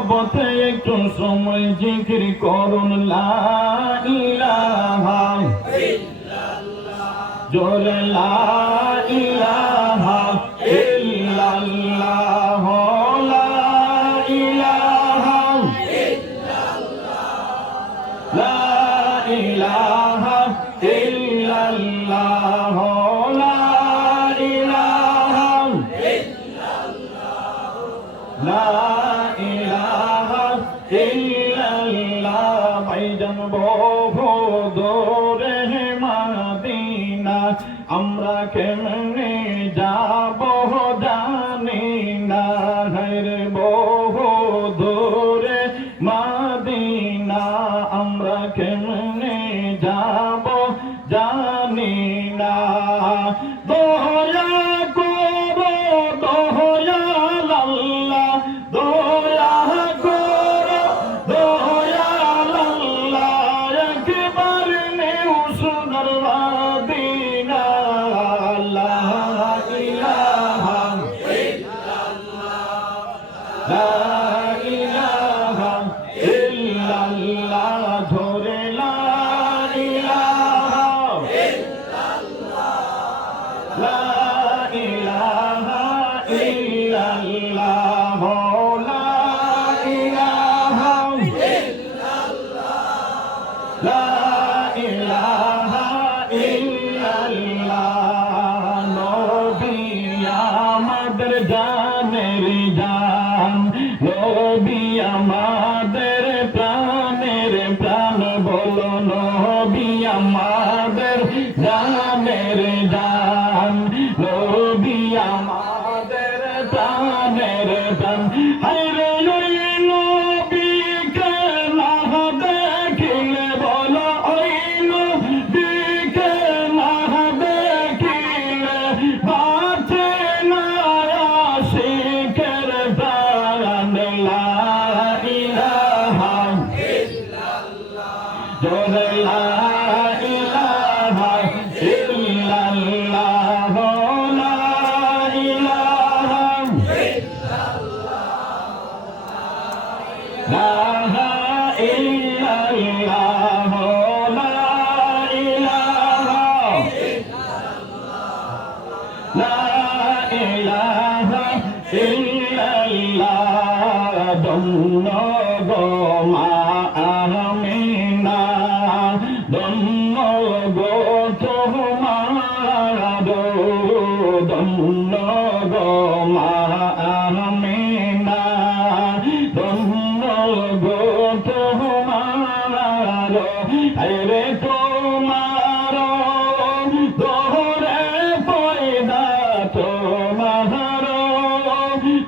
মহব্বতে একটু সময় জিকির করুন লা ইলাহা ইল্লাল্লাহ, জোরে লা ইলাহা ইল্লাল্লাহ, লা ইলাহা ইল্লাল্লাহ, লা ইলাহা ইল্লাল্লাহ, লা ইলাহা ইল্লাল্লাহ, লা ইলাহা ইল্লাল্লাহ। ভাইজান বহু দূরে মদিনা, আমরা কেমনে যাব জানি না। রে বহু দূরে মদিনা, আমরা কেমনে যাব জানি না। দয়া করো দয়াল আল্লাহ, দয়া করো দয়াল আল্লাহ, একবার নেও সোনার মদিনা। লা ইলাহা ইল্লাল্লাহ, লা ইলাহা ইল্লাল্লাহ, ধরে লা ইলাহা ইল্লাল্লাহ, লা ইলাহা ইল্লাল্লাহ, লা ইলাহা ইল্লাল্লাহ, লা ইলাহা ইল্লাল্লাহ। নবী আমাদের জানের জান, নবী আমাদের প্রাণের প্রাণ, বলো নবী আমাদের জানের জান, নবী আমাদের প্রাণের প্রাণ। হায়রে ওই নবীকে না দেখিলে, বলো ওই নবীকে না দেখিলে বাঁচে না আশিকের প্রাণ। লা ইলাহা ইল্লাল্লাহ, জোরে লা ইলাহা ইল্লাল্লাহ, লা ইলাহা ইল্লাল্লাহ, লা ইলাহা ইল্লাল্লাহ, লা ইলাহা ইল্লাল্লাহ। ধন্য গো মা আমিনা, ধন্য গো তোমার, ধন্য গো মা আমিনা, ধন্য গো তোমার। আরে তোমার দোরে পয়দা, তোমার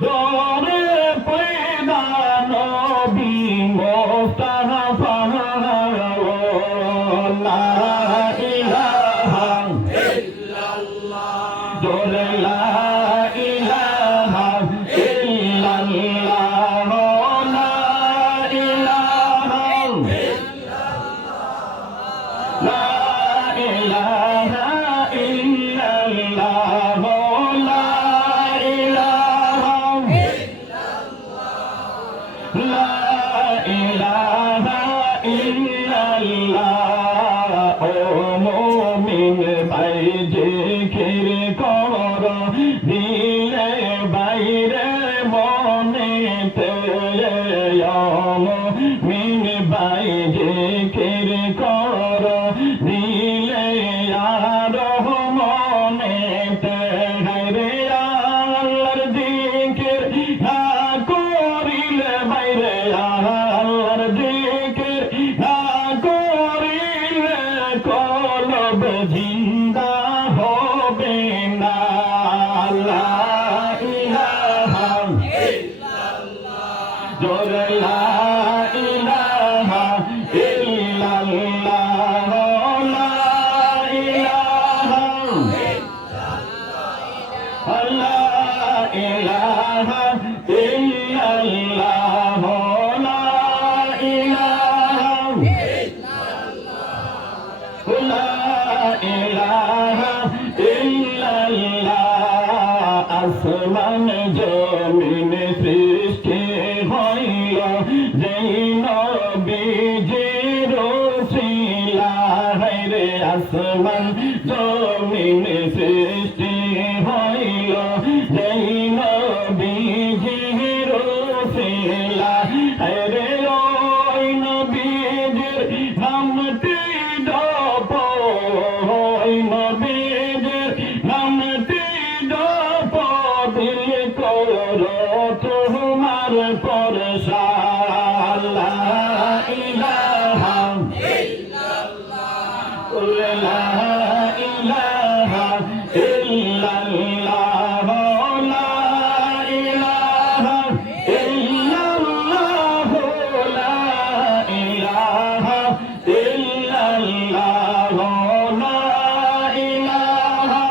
দোরে পয়দা নবী মুস্তাফা। লা ইলাহা ইল্লাল্লাহ, জোরে লা ইলাহা ইল্লাল্লাহ, লা ইলাহা ইল্লাল্লাহ, লা ইলাহা ইল্লাল্লাহ, লা ইলাহা ইল্লাল্লাহ, লা ইলাহা ইল্লাল্লাহ। ও মুমিন ভাই জিকির কর, দিলে বাইরে মনেতে। ও মুমিন ভাই জিকির কর, দিলে আর মনেতে। রে আল্লাহর জিকির না করিলে বাইরে, আল্লাহর জিকির না করিলে কলব জিন্দা হবে না। লা ইলাহা ইল্লাল্লাহ, জোরে লা ইলাহা ইল্লাল্লাহ, লা ইলাহা ইল্লাল্লাহ, লা ইলাহা ইল্লাল্লাহ, লা ইলাহা ইল্লাল্লাহ, লা ইলাহা ইল্লাল্লাহ। আসমান জমিন সৃষ্টি হইল যেই নবীজির উসিলায় রে আসমান জমিন সৃষ্টি হইল, যেই নবীজির উসিলায় রে ওই নবীজির নামটি জপ, ওই নবীজির নামটি জপ, দিল করো তোমার পরশান। লা ইলাহা ইল্লাল্লাহ, লা ইলাহা ইল্লাল্লাহ, লা ইলাহা ইল্লাল্লাহ, লা ইলাহা ইল্লাল্লাহ, লা ইলাহা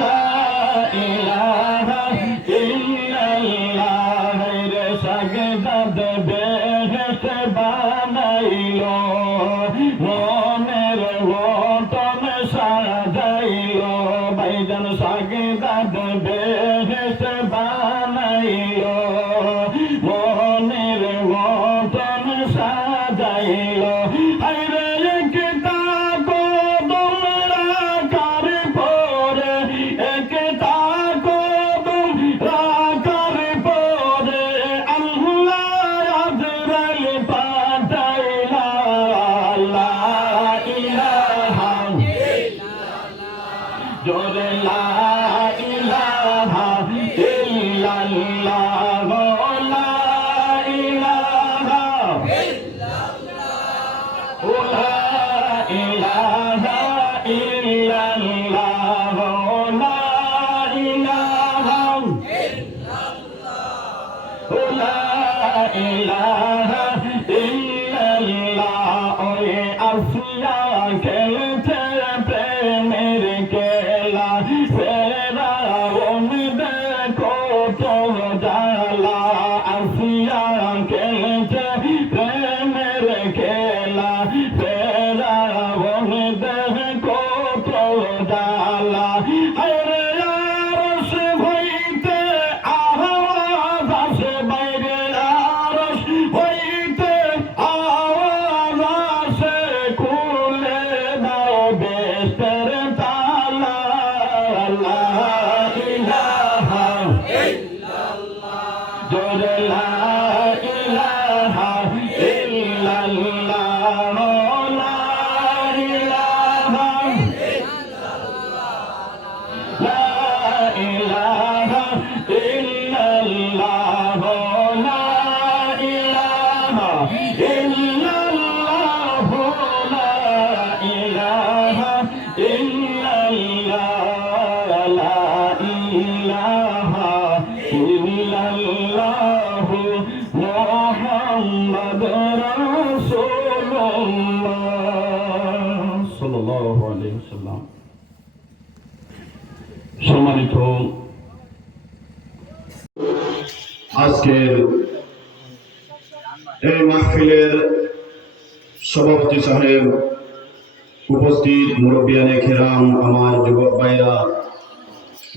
লা ইলাহা ইল্লাল্লাহ। রে সাগদাদ বেহেশত বানাইল, মনের ওতন সাজাইল, ভাইজান সাগদাদ বেহেশত বানাইল, মনের ওতন সাজাইল। হায়রে একটা কদম রাখার পরে, একটা কদম রাখার পরে আল্লাহ আজরাইল পাঠাইলা। লা ইলাহা জোরে লা ইলাহা ইল্লাল্লাহ, লা ইলাহা লা ইলাহা ইল্লাল্লাহ, লা ইলাহা লা ইলাহা ইল্লাল্লাহ। ওই আসিয়া খেলছে প্রেমের খেলা, ফেরাউন দেখো তো জ্বালা। আসিয়া খেলছে প্রেমের খেলা, ফেরাউন দেখো তো জ্বালা। আরে আরশ হইতে আওয়াজ আসে বাইরে, আরশ হইতে আওয়াজ আসে, খুলে দাও বেহেশতের তালা। লা ইলাহা জোরে লা ইলাহা ইল্লাল্লাহ, লা ইলাহা লা ইলাহা ইল্লাল্লাহ, লা ইলাহা ইল্লাল্লাহ, লা ইলাহা ইল্লাল্লাহ, লা ইলাহা ইল্লাল্লাহ, মুহাম্মাদুর রাসূলুল্লাহ সাল্লাল্লাহু আলাইহি ওয়াসাল্লাম। সম্মানিত আজকের এই মাহফিলের সভাপতি সাহেব, উপস্থিত মুরব্বিয়ানে কেরাম, আমার যুবক ভাইরা,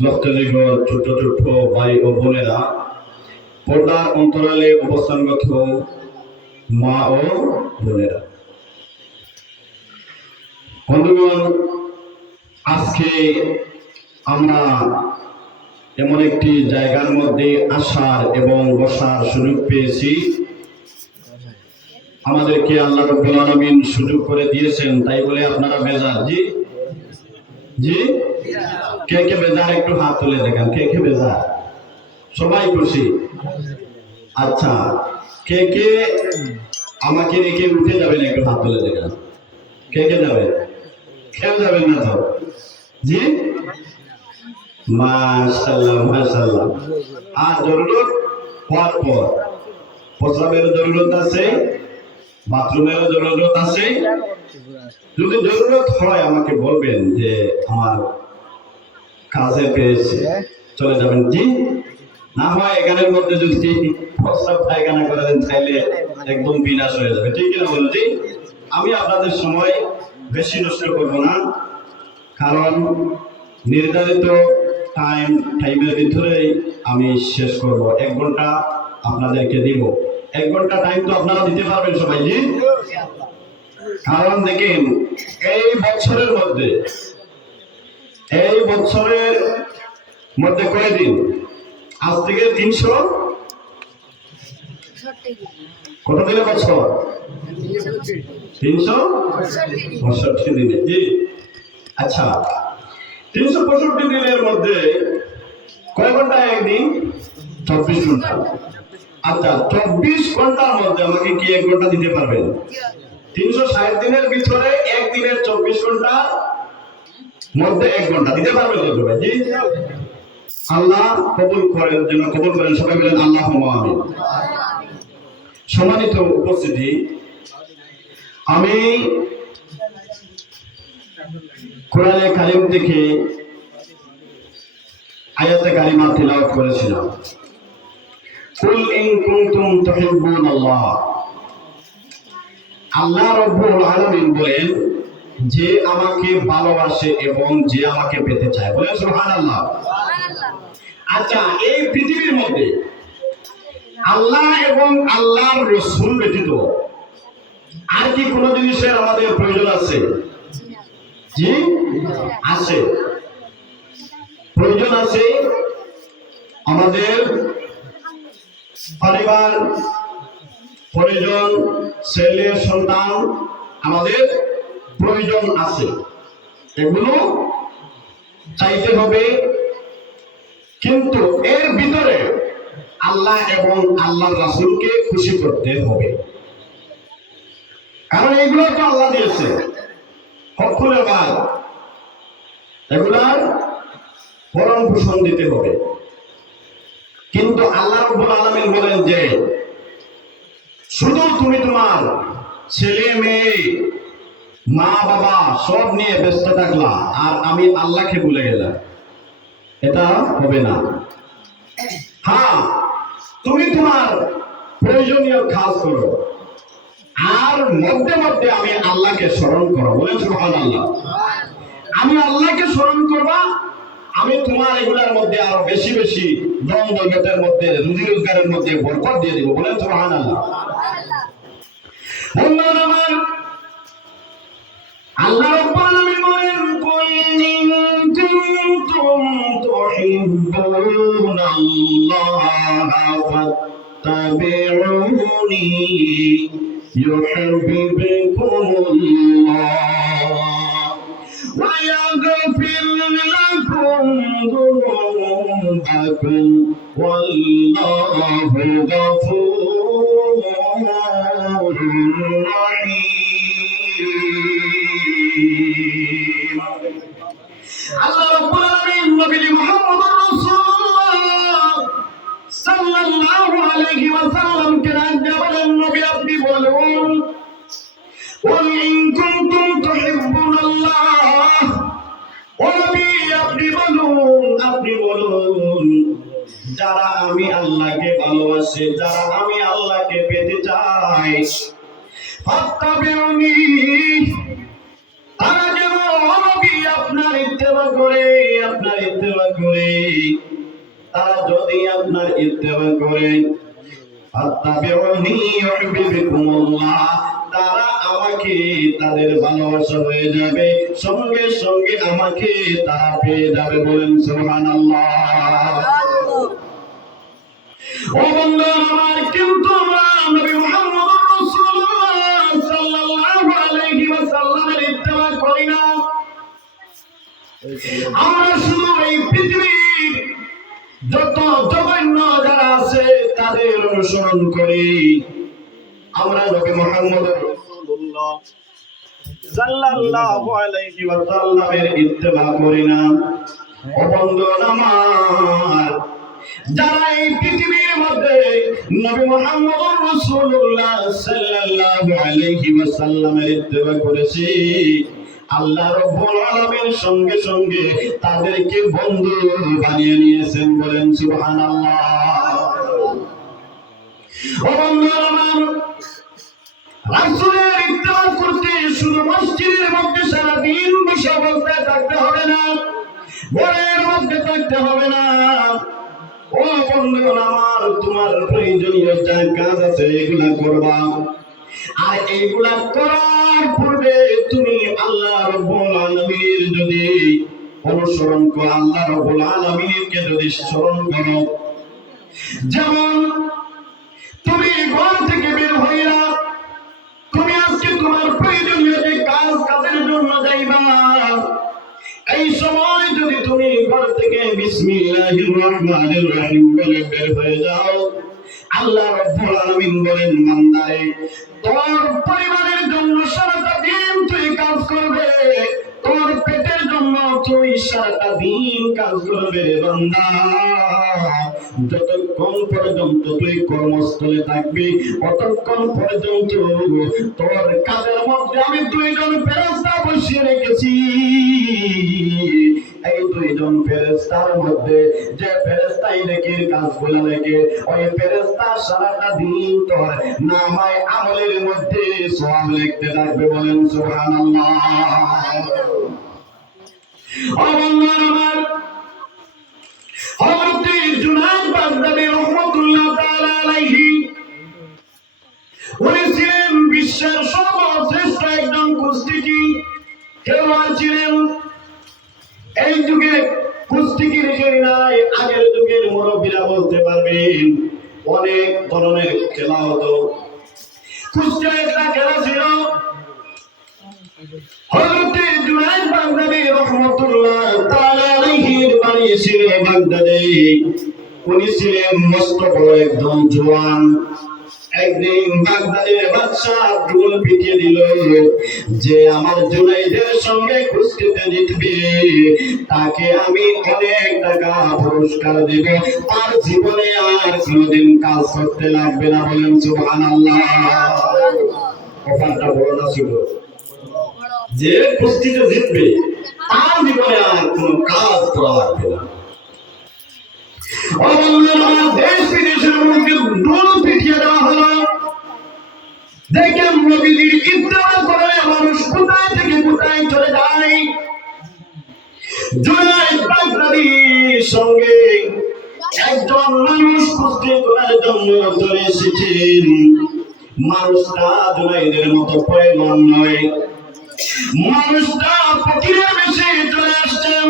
লক্ষজিগর ছোট ছোট ভাই ও বোনেরা, পর্দার অন্তরালে অবস্থানগত মা ও বোনেরা, বন্ধুগণ, আজকে আমরা এমন একটি জায়গার মধ্যে আসার এবং বসার সুযোগ পেয়েছি। আমাদেরকে আল্লাহ রাব্বুল আলামিন সুযোগ করে দিয়েছেন, তাই বলে আপনারা বেজার? জি জি, কে কে বেজার একটু হাত তুলে দেখান। কে কে বেজার? সবাই খুশি? আচ্ছা, কে কে আমাকে রেখে উঠে যাবেন একটু হাত তুলে দেখান। কে কে যাবেন? কেউ যাবেন না তো? জি, মাশাআল্লাহ মাশাআল্লাহ। আর জরুরত হওয়ার পর প্রস্রাবের জরুরত আছে, বাথরুমের জরুরত আছে। যদি জরুরত হয় আমাকে বলবেন যে আমার কাজে পেয়েছে, চলে যাবেন। জি, না হয় এখানের মধ্যে যদি প্রস্রাব পায়খানা করে দেন তাইলে একদম বিনাশ হয়ে যাবে। ঠিক না বলুন? জি, আমি আপনাদের সময় বেশি নষ্ট করব না, কারণ নির্ধারিত টাইমের ভিতরেই আমি শেষ করব। 1 ঘন্টা আপনাদেরকে দিব। 1 ঘন্টা টাইম তো আপনারা দিতে পারবেন সবাই, জি? কারণ দেখেন এই বছরের মধ্যে কয়দিন? আজ থেকে 300 কত দিনে বছর? 365 দিনে, জি। আচ্ছা, 365 দিনের মধ্যে কয় ঘন্টা একদিন? 24 ঘন্টা। আচ্ছা, 24 ঘন্টার মধ্যে আমাকে কি 1 ঘন্টা দিতে পারবেন? 360 দিনের ভিতরে একদিনের 24 ঘন্টার মধ্যে 1 ঘন্টা দিতে পারবেন তো সবাই, জি? আল্লাহ কবুল করেন, যেন কবুল করেন। সবাই বলেন আল্লাহুম্মা আমিন। সম্মানিত উপস্থিতি, আমি কোরআনে কারিম থেকে আয়াতে কারিমা তিলাওয়াত করেছিলাম। কুল ইন কুনতুম তুহিব্বুনাল্লাহ। আল্লাহ রাব্বুল আলামিন বলেন, যে আমাকে ভালোবাসে এবং যে আমাকে পেতে চায়, বলেন সুবহানাল্লাহ। আচ্ছা, এই পৃথিবীর মধ্যে আল্লাহ এবং আল্লাহর রাসূল ব্যতীত আর কি কোনো জিনিসের আমাদের প্রয়োজন আছে? জি, আছে। প্রয়োজন আছে। আমাদের পরিবার, পরিজন, ছেলে সন্তান, আমাদের প্রয়োজন আছে। এগুলো চাইতে হবে, কিন্তু এর ভিতরে আল্লাহ এবং আল্লাহর রাসূলকে খুশি করতে হবে। কারণ এগুলো তো আল্লাহ দিয়েছে, হকুল বাদ, এগুলার ভরণ পোষণ দিতে হবে। কিন্তু আল্লাহ রাব্বুল আলামিন বলেন যে শুধু তুমি তোমার ছেলে মেয়ে মা বাবা সব নিয়ে ব্যস্ত থাকলা আর আমি আল্লাহকে ভুলে গেলাম, এটা হবে না। হ্যাঁ, তুমি তোমার প্রয়োজনীয় কাজ করো আর মধ্যে মধ্যে আমি আল্লাহকে স্মরণ করো, বলেন সুবহানাল্লাহ। আমি আল্লাহকে স্মরণ করবা, আমি তোমার এগুলার মধ্যে আরো বেশি বেশি ধন দৌলতের মধ্যে, রুজি রোজগারের মধ্যে বরকত দিয়ে দিব, বলেন সুবহানাল্লাহ। আমার আল্লাহ রাব্বুল আলামিন বলেন, কুল ইন কুনতুম তুহিব্বুনাল্লাহা ফাত্তাবিউনি ইউহিব্বুকুমুল্লাহ ওয়া ইয়াগফির লাকুম যুনুবাকুম ওয়াল্লাহু গফুরুর রাহিম। আল্লাহ রাব্বুল আলামিন নবী মুহাম্মদুর রাসূলুল্লাহ সাল্লাল্লাহু আলাইহি ওয়াসাল্লাম কে রাজ্জা বলেন, নবী আপনি বলুন, কুল ইন কুনতুম তুহিব্বুনাল্লাহ। ও নবী আপনি বলুন, যারা আমি আল্লাহকে ভালোবাসে, যারা আমি আল্লাহকে পেতে চাই, ফাত্তাবিউনি, তারা যেন নবী আপনার ইত্তেবা করে, তারা যদি আপনার ইত্তেবা করে, ফাত্তাবিউনি ইউহিব্বুকুমুল্লাহ, তারা আমাকে, তাদের ভালোবাসা হয়ে যাবে, সঙ্গে সঙ্গে আমাকে তারা পেয়ে যাবে, বলেন সুবহানাল্লাহ। ও বন্ধুরা আমার, কিন্তু আমরা নবী মুহাম্মদুর রাসূলুল্লাহ সাল্লাল্লাহু আলাইহি ওয়াসাল্লামের ইত্তেবা করি না। আমরা শুধু এই পৃথিবীর যত জঘন্য যারা আছে তাদের অনুসরণ করি, আমরা নবী মুহাম্মদুর রাসূলুল্লাহ সাল্লাল্লাহু আলাইহি ওয়াসাল্লামের ইত্তেবা করি না। ও বন্ধুরা আমার, যারা এই পৃথিবীর মধ্যে নবী মুহাম্মদুর রাসূলুল্লাহ সাল্লাল্লাহু আলাইহি ওয়াসাল্লামের ইত্তেবা করেছে, আল্লাহ রাব্বুল আলামিন সঙ্গে সঙ্গে তাদেরকে বন্ধু বানিয়ে নিয়েছেন, বলেন সুবহানাল্লাহ। ও বন্ধুরা আমার, রাসূলের ইত্তেবা করতে শুধু মসজিদের মধ্যে সারা দিন বসে বলতে থাকতে হবে না, ঘরের মধ্যে থাকতে হবে না, ও বন্ধু আমার, তোমার প্রয়োজনীয় যা কাজ আছে এগুলা করবা। আর এইগুলা করার পূর্বে তুমি আল্লাহ রাব্বুল আলামিনের যদি অনুসরণ করো, আল্লাহ রাব্বুল আলামিনকে যদি স্মরণ করো, যেমন তুমি ঘর থেকে বের হইয়া তুমি আজকে তোমার প্রয়োজনীয় যে কাজের জন্য যাইবা, এই সময় যদি তুমি ঘর থেকে বিসমিল্লাহির রহমানির রহিম বলে বের হয়ে যাও, আল্লাহ রাব্বুল আলামিন বলেন, বান্দারে তোর পরিবারের জন্য সারাটা দিন তুই কাজ করবে, তোর পেটের জন্য তুই সারাটা দিন কাজ করবে রে বান্দা। যতক্ষণ পর্যন্ত তুই কর্মস্থলে থাকবি ততক্ষণ পর্যন্ত তোর কাজের মধ্যে আমি দুইজন ফেরেশতা বসিয়ে রেখেছি। এই দুইজন ফেরেশতার মধ্যে যে ফেরেশতাই নেকির কাজগুলো লেখে, ওই ফেরেশতা সারাটা দিন তোর নামায় আমলের মধ্যে সওয়াব লিখতে থাকবে। বলেন সুবহানাল্লাহ। ও বান্দার আমার, হযরত জুনায়েদ বাগদাদী রাহমাতুল্লাহ তাআলা আলাইহি উনি ছিলেন বিশ্বের সর্বশ্রেষ্ঠ একজন কুস্তিগীর খেলোয়াড় ছিলেন। এই যুগে কুস্তিগীর হিসেবে নাই, আগের যুগের মুরব্বীরা বলতে পারবেন অনেক ধরনের খেলা হতো। কুস্তি একটা খেলা ছিল। হযরত জুনায়েদ বাগদাদী রাহমাতুল্লাহ তাআলা আলাইহির বাড়ি ছিল বাগদাদে। উনি ছিলেন মস্ত বড় একজন জওয়ান। একদিন বাগদাদের বাদশা ঢোল পিটিয়ে দিল যে আমার জুনাইদের সঙ্গে কুস্তিতে জিতবে তাকে আমি অনেক টাকা পুরস্কার দেব, তার জীবনে আর কোনোদিন কাজ করতে লাগবে না। বলেন সুবহানাল্লাহ। অফারটা বড় না ছিল, যে কুস্তিতে জিতবে তার জীবনে আর কোনো কাজ করা লাগবে না। দেশ বিদেশের মধ্যে ঢোল পিটিয়ে দেওয়া হলো। দেখেন নবীজির ইত্তেবা করে মানুষ কোথায় থেকে কোথায় চলে যায়। জুনায়েদ বাগদাদীর সঙ্গে একজন মানুষ কুস্তি করার জন্য চলে এসেছেন। মানুষটা জুনায়েদের মতো পয়গম্বর নয়, মানুষটা ফকিরের বেশে চলে আসছেন।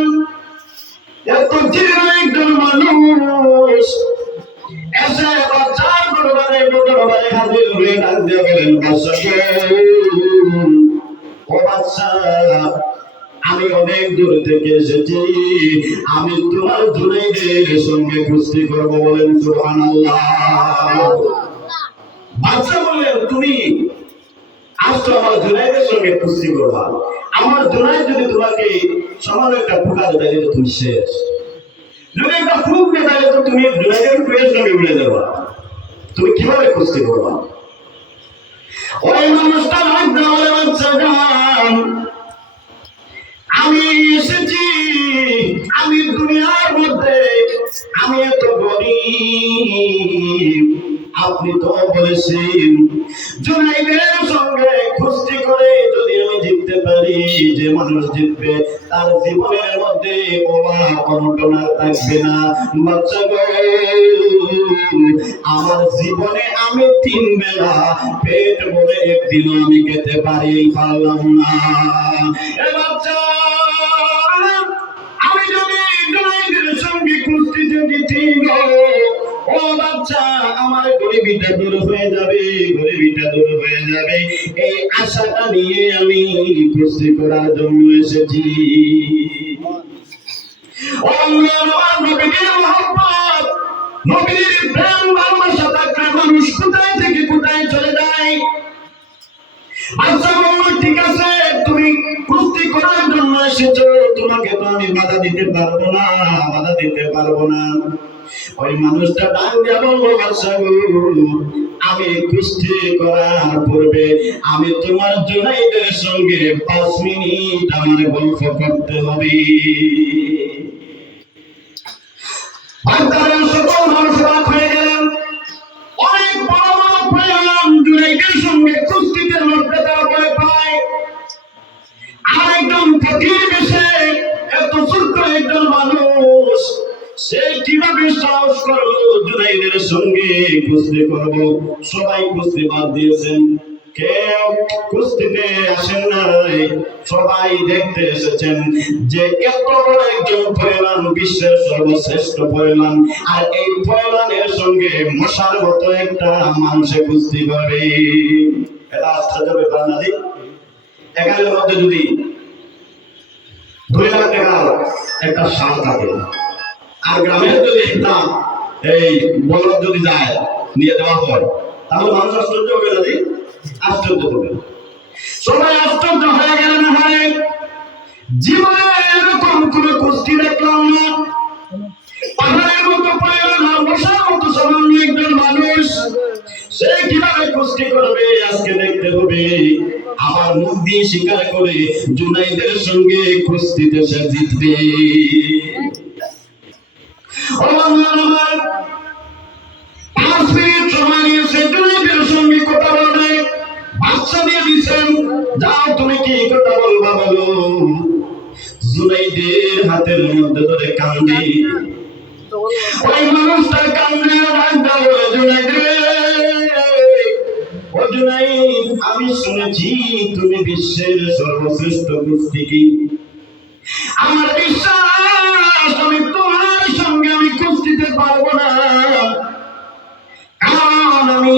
এত জীর্ণ একজন মানুষ এসে বাচ্চার দরবারে হাজির হয়ে ডাক দিয়ে বলেন, ও বাদশা, আমি অনেক দূর থেকে এসেছি, আমি তোমার জুনাইদের সঙ্গে কুস্তি করবো। বলেন সুবহানাল্লাহ। বাদশা বললেন, তুমি আসছো আমার জুনাইদের সঙ্গে কুস্তি করবা, আমার জুনাইদ যদি তোমাকে সামান্য একটা ফুকা দেয় তো তুমি শেষ। যদি একটা ফুক দিয়ে দেয় তো তুমি জুনাইদের ফুকের সঙ্গে উড়ে যাবা, তুমি কিভাবে কুস্তি করবা? ওই মানুষটা ভাবতে বলে, বাচ্চা যান, আমি এসেছি, আমি দুনিয়ার মধ্যে আমি এত গরিব, আপনি তো বলেছেন জুনাইদের সঙ্গে কুস্তি করে যদি আমি জিততে পারি, যে মানুষ জিতবে তার জীবনের মধ্যে অভাব অনটন থাকবে না। বাচ্চা গো, আমার জীবনে আমি 3 বেলা পেট ভরে একদিনও আমি খেতে পারলাম না। এ বাচ্চা, আমি যদি জুনাইদের সঙ্গে কুস্তিতে জিতি গো, ও বাচ্চা, আমার গরিবিটা দূর হয়ে যাবে, গরিবিটা দূর হয়ে যাবে। এই আশাটা নিয়ে আমি কুস্তি করার জন্য এসেছি। ও আমার নবীর মহব্বত, নবীর প্রেম ভালোবাসা থাকলে মানুষ কোথায় থেকে কোথায় চলে যায়। আচ্ছা বলল, ঠিক আছে, তুমি কুস্তি করার জন্য এসেছো, তোমাকে তো আমি বাধা দিতে পারবো না, বাধা দিতে পারবো না। ওই মানুষটা ডাক দিয়ে বলল, বাদশা গো, আমি কুস্তি করার পূর্বে আমি তোমার জুনাইদের সঙ্গে 5 মিনিট আমার গল্প করতে হবে। বাগদাদের সকল মানুষ রাত হয়ে গেলেন। অনেক বড় বড় প্রয়োজন জুনাইদের সঙ্গে কুস্তিতে লড়তে তারা ভয় পায়। আর একজন ফকির বেশে এত ছোট্ট একজন মানুষ সে কিভাবে সাহস করলো জুনাইদের সঙ্গে কুস্তি করব? সবাই কুস্তি বাদ দিয়েছেন, কেউ কুস্তিতে আসেন নাই, সবাই দেখতে এসেছেন যে এত বড় একজন পয়লান, বিশ্বের সর্বশ্রেষ্ঠ পয়লান, আর এই পয়লানের সঙ্গে মশার মতো একটা মানুষে কুস্তি করবে। এটা আশ্চর্য ব্যাপার না? এখানের মধ্যে যদি 2 লাখ টাকার একটা সার থাকে, আর গ্রামের যদি একটা এই বলদ যদি যায় নিয়ে দেওয়া হয়, তাহলে মানুষ আশ্চর্য হবে না? আশ্চর্য হবে। সবাই আশ্চর্য হয়ে গেলেন, হয় জীবনে এরকম কোন কুস্তি দেখলাম না। পাহাড়ের মতো পয়লান, মশার মতো সামান্য একজন মানুষ, সে কিভাবে কুস্তি করবে আজকে দেখতে হবে। আমার মুখ দিয়ে স্বীকার করে জুনাইদের সঙ্গে কুস্তিতে সে জিতবে। আমার 5 মিনিট সময় নিয়েছে জুনাইদের সঙ্গে কথা বলবে, বাচ্চা দিয়ে দিচ্ছেন, যাও তুমি কি কথা বলবা বলো। জুনাইদের হাতের মধ্যে ধরে কান্দে, ওই মানুষটার কান্দে, জুনাইদ রে, ও জুনাইদ, আমি শুনেছি তুমি বিশ্বের সর্বশ্রেষ্ঠ কুস্তিগীর। আমার বিশ্বাস আমি তোমার সঙ্গে আমি কুস্তিতে পারবো না, কারণ আমি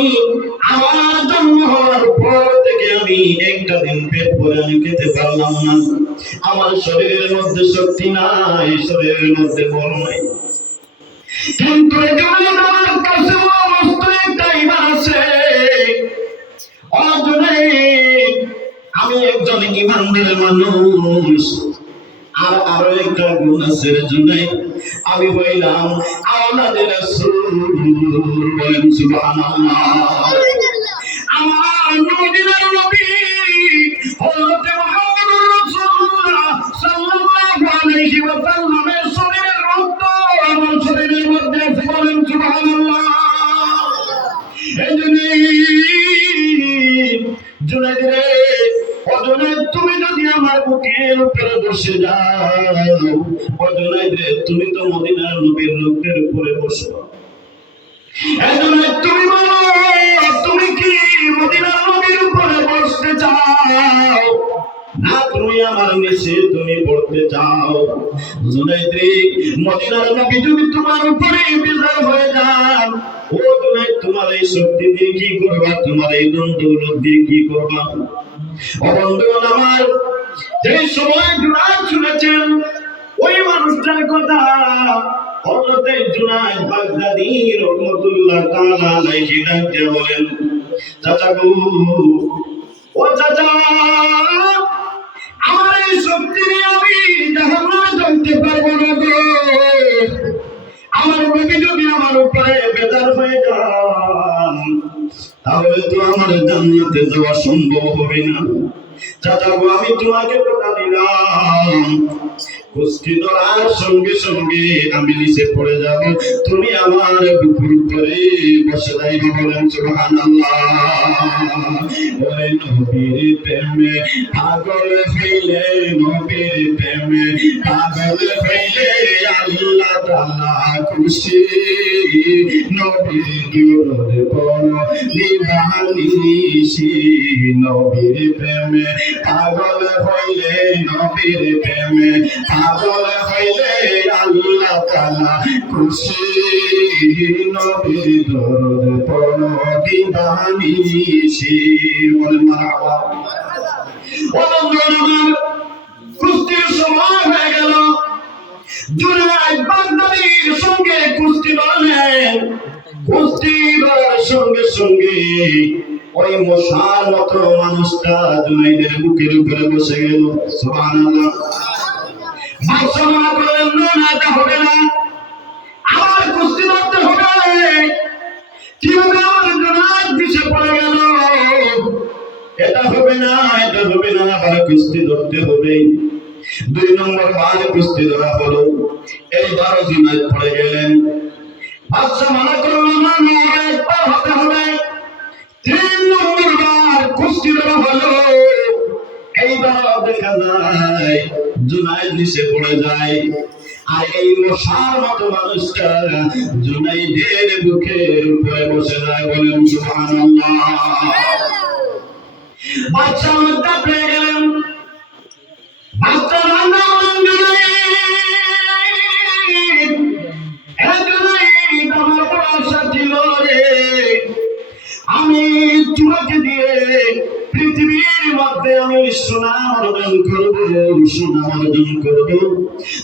আমার জন্ম হওয়ার পর থেকে আমি একটা দিন পেট ভরে আমি খেতে পারলাম না। আমার শরীরের মধ্যে শক্তি নাই, শরীরের মধ্যে বল নাই, কিন্তু আমার কাছে সমস্ত একটা ইমান আছে। আমি একজন ইমানদার মানুষ, আর আরো একটা গুণ আছে জুনাইদ, আমি হইলাম আওলাদের রাসূল। বলেন সুবহানাল্লাহ। আমার মদিনার নবী হযরত মুহাম্মদুর রাসূলুল্লাহ সাল্লাল্লাহু আলাইহি ওয়া সাল্লামের শরীরের রক্ত আমার শরীরের মধ্যে আছে। বলেন সুবহানাল্লাহ। জুনাইদ রে, ও জুনাইদ, তুমি যদি আমার বুকের উপরে বসে যাও, ও জুনাইদ রে, তুমি তো মদিনার নবীর লোকের উপরে বসো। তুমি বলো, তুমি কি মদিনার নবীর উপরে বসতে চাও, না তুমি আমার নিচে তুমি পড়তে চাও? জুনাইদ রে, মদিনার নবী যদি তোমার উপরে বিজয় হয়ে যান, ও জুনাইদ, তোমার এই শক্তি দিয়ে কি করবা, তোমার এই দৌলত দিয়ে কি করবা? ও বন্ধুগণ আমার, যে সময় জুনাইদ শুনেছেন ওই মানুষটার কথা, হযরত জুনাইদ বাগদাদী রাহমাতুল্লাহ তাআলা আলাইহি ডাকতে বলেন, চাচা গো, ও চাচা, আমার এই শক্তি নিয়ে আমি জাহান্নামে জ্বলতে পারবো না গো। আমার নবী যদি আমার উপরে বেজার হয়ে যান, তাহলে তো আমার জান্নাতে যাওয়া সম্ভব হবে না। চাচা গো, আমি তোমাকে কথা দিলাম, কুস্তি ধরার সঙ্গে সঙ্গে আমি নিচে পড়ে যাব, তুমি আমার বুকের উপরে বসে যাইবে। বলেন সুবহানাল্লাহ। ওরে নবীর প্রেমে পাগল হইলে, নবীর প্রেমে পাগল হইলে আল্লাহ তাআলা খুশি। নবীর দরদ পড়ো নিবানিশি, নবীর প্রেমে পাগল হইলে, নবীর প্রেমে পাগল হইলে আল্লাহ তাআলা খুশি। নবীর দরদ পড়ো নিবানিশি। বলেন মারহাবা। ও বন্ধুরা, কুস্তির সময় হয়ে গেল। জুনাইদ বাগদাদীর সঙ্গে কুস্তি লড়লেন। কুস্তি লড়ার সঙ্গে সঙ্গে ওই মশার মতো মানুষটা জুনাইদের বুকের উপরে বসে গেল। সুবহানাল্লাহ। বাদশাহ করলেন, না, এটা হবে না, আমার কুস্তি লড়তে হবে। কিভাবে আমার জুনাইদ পিছে পড়ে গেল? এটা হবে না, এটা হবে না, আবার কুস্তি ধরতে হবে। 2 নম্বর বার কুস্তি ধরা হলো, এইবার জুনাইদ পড়ে গেলেন। বাদশা মানা করলো, না, একবার হতে হবে। 3 নম্বর বার কুস্তি ধরা হলো, এইবার দেখা যায় জুনাইদ নিচে পড়ে যায়। আর এই মশার মতো মানুষটা জুনাইদের বুকের উপরে বসে যায়, বলেন সুবহানাল্লাহ। বাচ্চা মধ্যে পেয়ে গেলেন, বাচ্চা রান্না করেন আমার পয়সা ছিল রে, আমি তোমাকে দিয়ে পৃথিবীর মধ্যে আমি সোনা অর্জন করবো, সোনা অর্জন করবো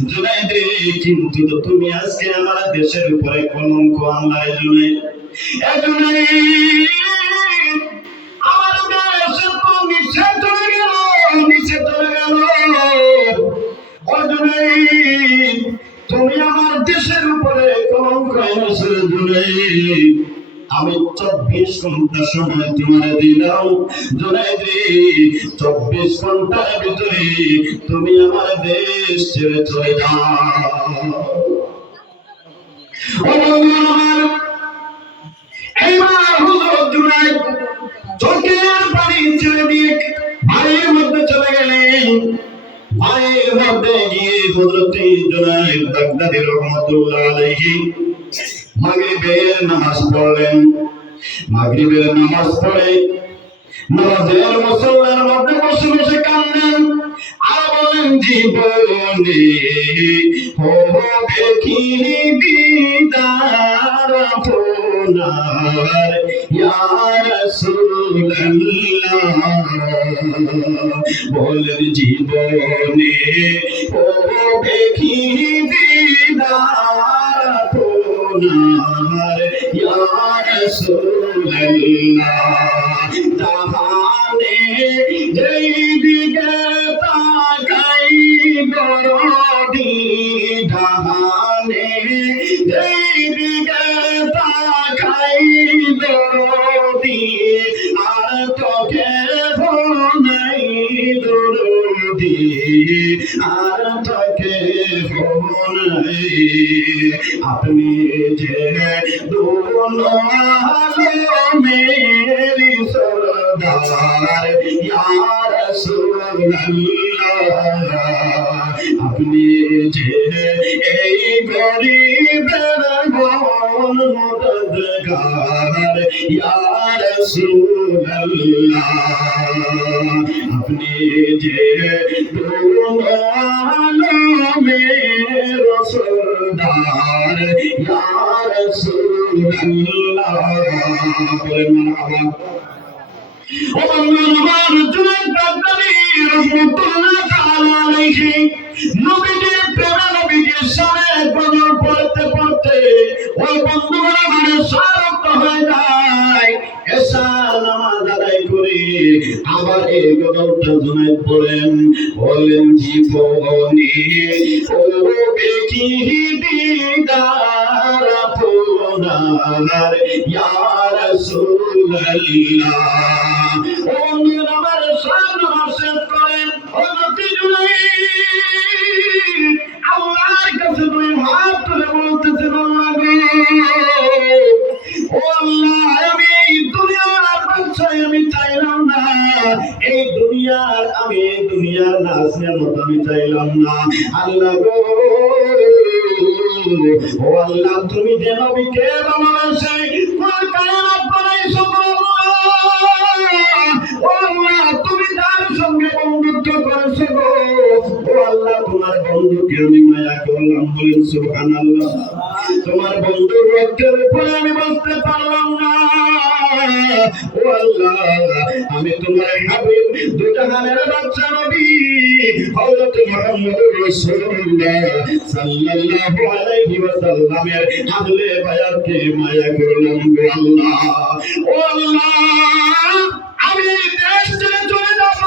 জুনাইদ রে, কিন্তু তুমি আজকে আমার দেশের উপরে কলঙ্ক আনলাই জুনাইদ। আমার দেশ তো নিচে চলে গেল, নিচে চলে গেল। জুনাইদ তুমি আমার দেশের উপরে কলঙ্ক এনেছো জুনাইদ, আমি 24 ঘন্টা সময় তোমার দিলাম জুনাইদ রে, 24 ঘন্টার ভিতরে তুমি আমার দেশ ছেড়ে চলে যাও। এইবার হুজুর জুনাইদ চোখের পানি ছেড়ে দিয়ে বাড়ির মধ্যে চলে গেলেন। বাড়ির মধ্যে গিয়ে হযরত জুনাইদ বাগদাদী রাহমাতুল্লাহ আলাইহি মাগরিবের নামাজ পড়লেন। মাগরিবের নামাজ পড়ে নামাজের মুসল্লার মধ্যে বসে বসে কান্দেন আর বলেন, জীবনে হবে কি দিদার আপনার ইয়া রাসূলুল্লাহ, বলেন জীবনে হবে কি দিদার আপনার ইয়া রাসূলুল্লাহ, তাহারে যেই দিকে তাকাই দরদি, তাহারে যেই দিকে তাকাই দরদি, আর তোকে নাই দরদি, আর তোকে নাই। আপনি যে দোনো মেরি সরদার ইয়া রাসূলুল্লাহ, আপনি যে এই গরিবের মন মদদগার ইয়া রাসূলুল্লাহ, আপনি যে দোনো আলমের সরদার ইয়া রাসূলুল্লাহ, বলেন মারহাবা। ও আমার জুনাইদ বাগদাদী রাহমাতুল্লাহ তাআলা আলাইহি নবীজির প্রেমে নবীজির সামনে গজল পড়তে পড়তে ওই বন্ধুরা মানে সারক্ত হয়ে যায়। এশার নামাজ আদায় করে আবার এই গজলটা জুনাইদ পড়েন, বলেন জীবনে হবে কি দিদার আপনার ইয়া রাসূলুল্লাহ। ও আমার সামনে বসে করেন, ও নবী জুনাইদ আল্লাহর কাছে দুই হাত তুলে বলতেছেন, আল্লাহ গো, ও আল্লাহ, আমি এই দুনিয়ার বাদশাহী আমি চাইলাম না, এই দুনিয়ার নাজ নিয়ামত আমি চাইলাম না, আল্লাহ গো, ও আল্লাহ, তুমি যে নবীকে ভালোবাসে কোন কারণে বানাইছো ও আল্লাহ, তুমি যার সঙ্গে বন্ধুত্ব করেছো গো, ও আল্লাহ, তোমার বন্ধুকে আমি মায়া করলাম, বলেন সুবহানাল্লাহ। তোমার বন্ধুর রক্তের উপরে আমি বসতে পারলাম না, ও আল্লাহ, আমি তোমার হাবিব দুজাহানের বাদশা নবী হযরত মুহাম্মদুর রাসূলুল্লাহ সাল্লাল্লাহু আলাইহি ওয়াসাল্লামের আহলে বায়াতকে মায়া করলাম গো আল্লাহ। ও আল্লাহ, আমি দেশ ছেড়ে চলে যাব,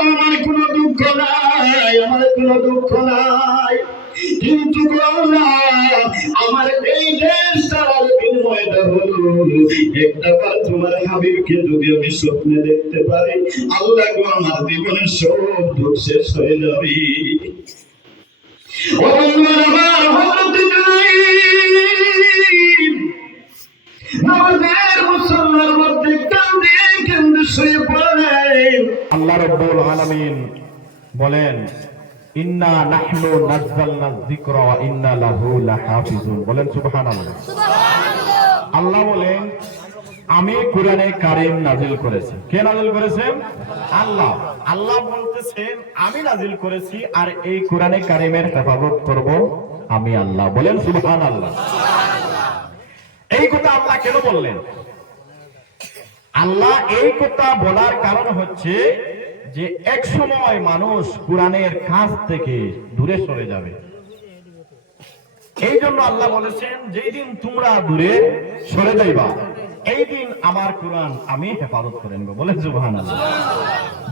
আমার কোনো দুঃখ নাই, আমার কোনো দুঃখ নাই, কিন্তু গো আল্লাহ, আমার এই দেশ ছাড়ার বিনিময়টা হলো একটাবার তোমার হাবিবকে যদি আমি স্বপ্নে দেখতে পারি, আল্লাহ গো, আমার জীবনের সব দুঃখ শেষ হয়ে যাবে। ও আমার হযরত জুনাইদ নামাজের মুসল্লার মধ্যে কান্দে কান্দে শুয়ে পড়লেন। আল্লাহ রাব্বুল আলামিন বলেন, ইন্না নাহনু নাযালনা যিকরা ওয়া ইন্না লাহু লাহাফিজুন। বলেন সুবহানাল্লাহ। আল্লাহ বলেন আমি কোরআনে কারীম নাযিল করেছি। কে নাযিল করেছেন? আল্লাহ। আল্লাহ বলতেছেন আমি নাযিল করেছি আর এই কোরআনে কারীমের হেফাজত করব আমি আল্লাহ। বলেন সুবহানাল্লাহ। এই কথা আল্লাহ কেন বললেন? আল্লাহ এই কথা বলার কারণ হচ্ছে যে এক সময় মানুষ কোরআনের কাছ থেকে দূরে সরে যাবে। এই জন্য আল্লাহ বলেছেন যেই দিন তোমরা দূরে সরে যাইবা এই দিন আমার কোরআন আমি হেফাজত করে নেব। বলেন সুবহানাল্লাহ।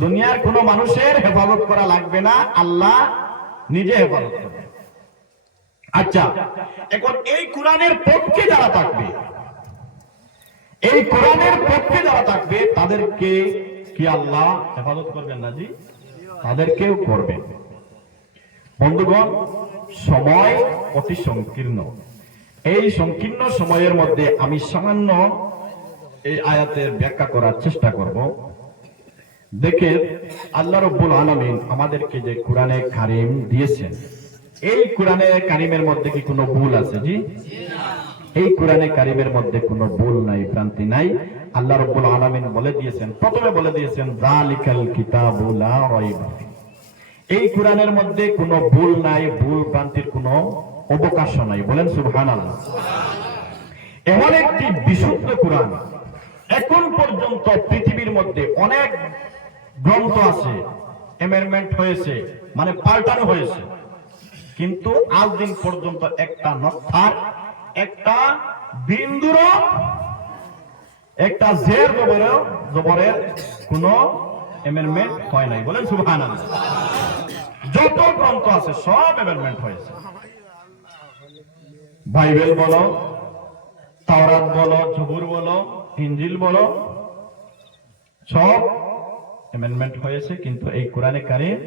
দুনিয়ার কোনো মানুষের হেফাজত করা লাগবে না, আল্লাহ নিজে হেফাজত করবে। আচ্ছা, এখন এই কোরআনের পক্ষে যারা থাকবে, এই কোরআনের পক্ষে যারা থাকবে তাদেরকে কি আল্লাহ হেফাজত করবেন না? জি, তাদেরকেও করবেন। বন্ধুগণ, সময় অতি সংকীর্ণ। এই সংকীর্ণ সময়ের মধ্যে আমি সামান্য এই আয়াতের ব্যাখ্যা করার চেষ্টা করব। দেখে আল্লাহ রাব্বুল আলামিন আমাদেরকে যে কোরআনে কারীম দিয়েছেন, এই কোরআনে কারীমের মধ্যে কি কোনো ভুল আছে? জি, এই কোরআনে কারীমের মধ্যে কোনো ভুল নাই, ভ্রান্তি নাই। আল্লাহ রাব্বুল আলামিন বলে দিয়েছেন, প্রথমে বলে দিয়েছেন যালিকাল কিতাবু লা রাইবা ফিহি। এই কোরআনের মধ্যে কোনো ভুল নাই, ভুল ভ্রান্তির কোনো অবকাশ নাই। বলেন সুবহানাল্লাহ। এমন একটি বিশুদ্ধ কোরআন। এখন পর্যন্ত পৃথিবীর মধ্যে অনেক গ্রন্থ আছে, এমেন্ডমেন্ট হয়েছে, মানে পাল্টানো হয়েছে, কিন্তু আজ দিন পর্যন্ত একটা নকশার, একটা বিন্দুর, একটা জের জবরের কোনো এমেন্ডমেন্ট হয় নাই। বলেন সুবহানাল্লাহ। যত গ্রন্থ আছে সব এমেন্ডমেন্ট হয়েছে। বাইবেল বলো, তাওরাত বলো, জবুর বলো, ইনজিল বলো, সব এমেন্ডমেন্ট হয়েছে, কিন্তু এই কোরআনে কারীম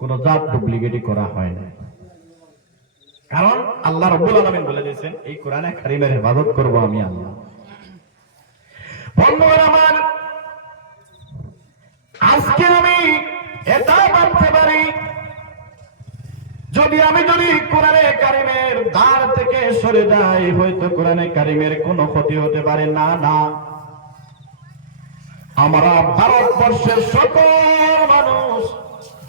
কোন জাত ডুপ্লিকেটই করা হয় না। কারণ আল্লাহ রাব্বুল আলামিন বলে দিয়েছেন এই কোরআনে কারীমের হেফাজত করব আমি আল্লাহ। বন্ধুরা আমার, আজকে আমি এটা ভাবতে পারি যদি কোরআনে কারীমের ধার থেকে সরে যাই, হয়তো কোরআনে কারীমের কোনো ক্ষতি হতে পারে না। না, আমরা ভারতবর্ষের সকল মানুষ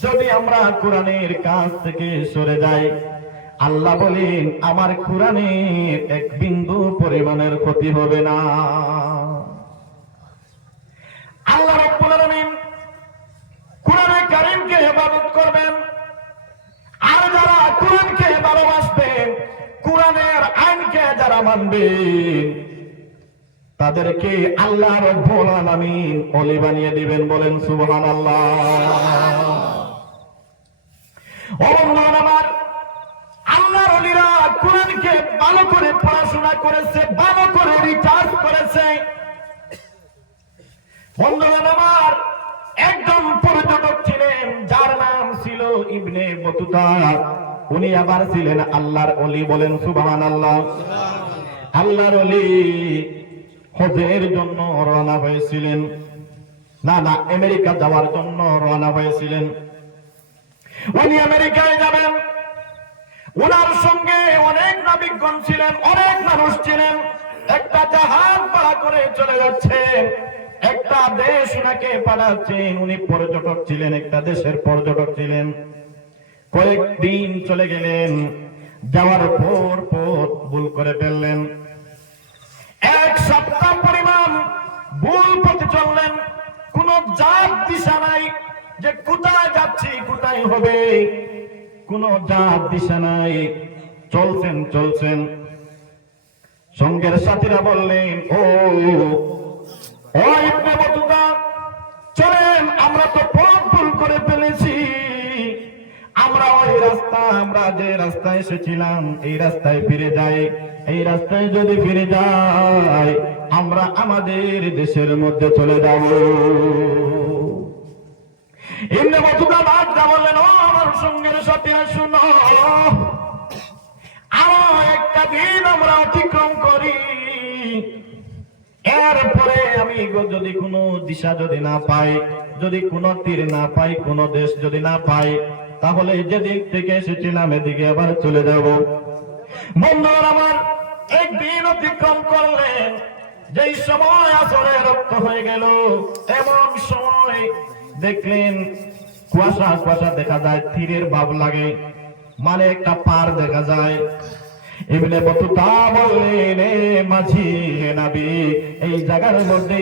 যদি আমরা কোরআনের কাছ থেকে সরে যাই, আল্লাহ বলেন আমার কোরআনের এক বিন্দু পরিমাণের ক্ষতি হবে না। আল্লাহ রাব্বুল আলামিন কোরআনে কারীমকে হেফাজত করবেন, আর যারা কোরআনকে ভালোবাসবেন, কোরআনের আইনকে যারা মানবেন, তাদেরকে আল্লাহ রাব্বুল আলামিন ওলি বানিয়ে দিবেন। বলেন সুবহানাল্লাহ। ও বন্ধুরা আমার, আল্লাহর ওলিরা কোরআনকে ভালো করে পড়াশোনা করেছে, ভালো করে রিসার্চ করেছে। বন্ধুরা আমার, একজন পর্যটক ছিলেন যার নাম ছিল ইবনে বতুতা। উনি আবার ছিলেন আল্লাহর ওলি। বলেন সুবহানাল্লাহ। আল্লাহর ওলি হজের জন্য রওনা হয়েছিলেন, না আমেরিকা যাওয়ার জন্য রওনা হয়েছিলেন। উনি আমেরিকায় যাবেন, ওনার সঙ্গে অনেক নাবিকগণ ছিলেন, অনেক মানুষ ছিলেন। একটা জাহাজ ভাড়া করে চলে যাচ্ছেন, একটা দেশ ওনাকে পাঠাচ্ছেন। উনি পর্যটক ছিলেন, একটা দেশের পর্যটক ছিলেন। কয়েকদিন চলে গেলেন, যাওয়ার পর পথ ভুল করে ফেললেন। এক সপ্তাহ পরিমাণ ভুল পথে চললেন, কোন জাত দিশা নাই যে কোথায় যাচ্ছি, কোথায় হবে, কোন জাত দিশা নাই। চলছেন। সঙ্গের সাথীরা বললেন, ও ইবনে বতুতা, চলেন, আমরা তো পথ ভুল করে ফেলেছি। আমরা ওই রাস্তা, আমরা যে রাস্তায় এসেছিলাম এই রাস্তায় ফিরে যাই। এই রাস্তায় যদি ফিরে যাই, আমরা আমাদের দেশের মধ্যে চলে যাব। ইবনে বতুতা বাদশা বললেন, ও আমার সঙ্গের সাথীরা, শুনো, আরো একটা দিন আমরা অতিক্রম করি, এরপরে আমি যদি কোনো দিশা যদি না পাই, যদি কোনো তীর না পাই, কোনো দেশ যদি না পাই, তাহলে যেদিক থেকে এসেছিলাম এদিকে আবার চলে যাব। বন্ধুরা আমার, একদিন অতিক্রম করলেন, যেই সময় আসরের রক্ত হয়ে গেল, এমন সময় দেখলেন কুয়াশা কুয়াশা দেখা যায়, তীরের ভাব লাগে, মানে একটা পার দেখা যায়। ইবনে বতুতা বললেন, এ মাঝি, হে নবী, এই জায়গার মধ্যে,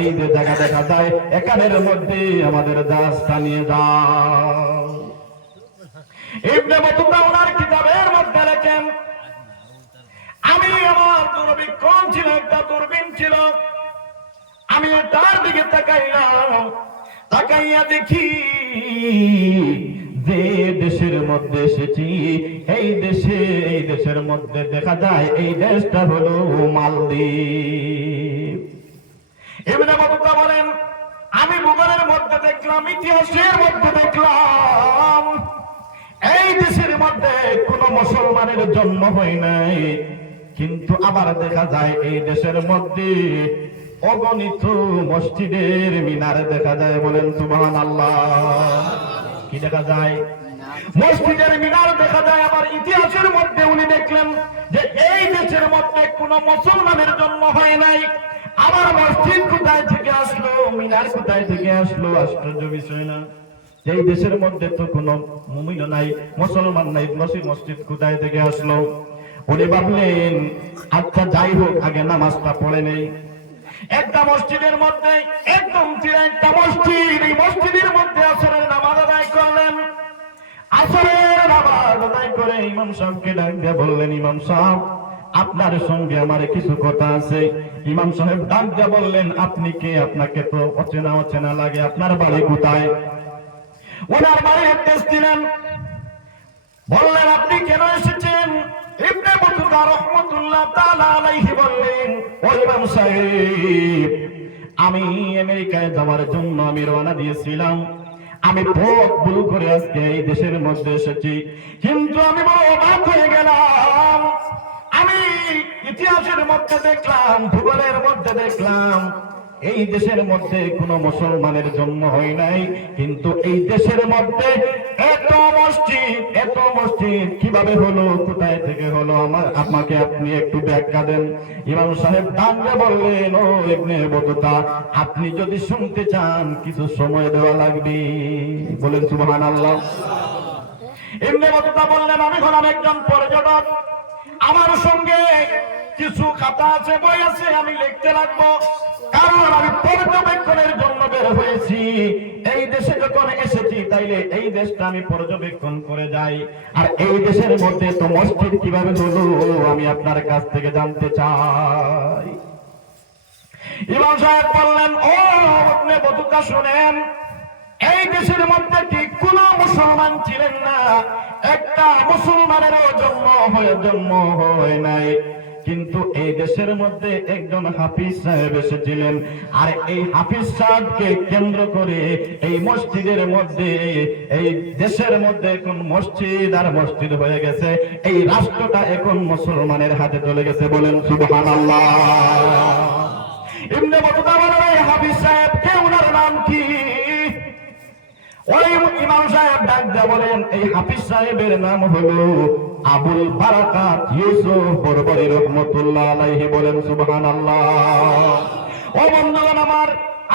এই যে জায়গা দেখা যায়, এখানের মধ্যে আমাদের জাহাজটা নিয়ে যাও। ইবনে বতুতা ওনার কিতাবের মধ্যে লেখেন, আমি আমার দূরবীক্ষণ ছিল, একটা দূরবীন ছিল, আমি তার দিকে তাকাইয়া দেখি যে দেশের মধ্যে এসেছি, এই দেশের মধ্যে দেখা যায় এই দেশটা হলো মালদ্বীপ। ইবনে বতুতা বলেন, আমি ভূগোলের মধ্যে দেখলাম, ইতিহাসের মধ্যে দেখলাম, এই দেশের মধ্যে কোন মুসলমানের জন্ম হয় নাই, কিন্তু আবার দেখা যায় এই দেশের মধ্যে অগণিত মসজিদের মিনার দেখা যায়। বলেন সুবহানাল্লাহ। কি দেখা যায়? মসজিদের মিনার দেখা যায়। আবার ইতিহাসের মধ্যে উনি দেখলেন যে এই দেশের মধ্যে কোন মুসলমানের জন্ম হয় নাই, আবার মসজিদ কোথায় থেকে আসলো, মিনার কোথায় থেকে আসলো? আশ্চর্য বিষয় না? এই দেশের মধ্যে তো কোনো মুমিন নাই, মুসলমান নাই, মসজিদ কোথায় থেকে আসলো? উনি ভাবলেন, আচ্ছা যাই হোক, আগে নামাজটা পড়ে নেই। একটা মসজিদের মধ্যে, একদম একটা মসজিদ, এই মসজিদের মধ্যে আসরের নামাজ আদায় করলেন। আসরের নামাজ আদায় করে ইমাম সাহেবকে ডাক দিয়ে বললেন, ইমাম সাহেব, আপনার সঙ্গে আমার কিছু কথা আছে। ইমাম সাহেব ডাক দিয়ে বললেন, আপনি কে? আপনাকে তো অচেনা অচেনা লাগে, আপনার বাড়ি কোথায়? ওনার বাড়ির অ্যাড্রেস দিলেন, বললেন, আপনি কেন এসেছেন? ইবনে বতুতা রাহমাতুল্লাহ তাআলা আলাইহি বললেন, ও ইমাম সাহেব, আমি আমেরিকায় যাওয়ার জন্য আমি রওনা দিয়েছিলাম, আমি পথ ভুল করে আজকে এই দেশের মধ্যে এসেছি, কিন্তু আমি বড় অবাক হয়ে গেলাম। আমি ইতিহাসের মধ্যে দেখলাম, ভূগোলের মধ্যে দেখলাম, এই দেশের মধ্যে কোন মুসলমানের জন্ম হয় নাই, কিন্তু এই দেশের মধ্যে এত মসজিদ কিভাবে হলো, কোথায় থেকে হলো? আমাকে আপনি একটু ব্যাখ্যা দেন। ইমাম সাহেব দাঁড়িয়ে বললেন, ও ইবনে বতুতা, আপনি যদি শুনতে চান কিছু সময় দেওয়া লাগবে। বলেন সুবহানাল্লাহ। ইবনে বতুতা বললেন, আমি হলাম একজন পর্যটক, আমার সঙ্গে কিছু খাতা আছে, বই আছে, আমি লিখতে লাগবো, কারণ আমি পর্যবেক্ষণের জন্য বের হয়েছি। এই দেশে যখন এসেছি, তাইলে এই দেশটা আমি পর্যবেক্ষণ করে যাই, আর এই দেশের মধ্যে তো মসজিদ কিভাবে হলো আমি আপনার কাছ থেকে জানতে চাই। ইমাম সাহেব বললেন, ও ইবনে বতুতা, শুনেন, এই দেশের মধ্যে কি কোন মুসলমান ছিলেন না, একটা মুসলমানেরও জন্ম হয় নাই, কিন্তু এই দেশের মধ্যে একজন হাফিজ সাহেব এসেছিলেন, আর এই হাফিজ সাহেবকে কেন্দ্র করে এই মসজিদের মধ্যে, এই দেশের মধ্যে এখন মসজিদ আর মসজিদ হয়ে গেছে, এই রাষ্ট্রটা এখন মুসলমানের হাতে চলে গেছে। বলেন সুবহানাল্লাহ। ইবনে বতুতা বলেন, এই হাফিজ সাহেব কে, ওনার নাম কি? ওই ইমাম সাহেব ডাক দিয়ে বলেন, এই হাফিজ সাহেবের নাম হলো আবুল বারাকাত ইউসুফ বরবরি রাহমাতুল্লাহ আলাইহি। বলেন সুবহানাল্লাহ। ও বন্ধুগণ আমার,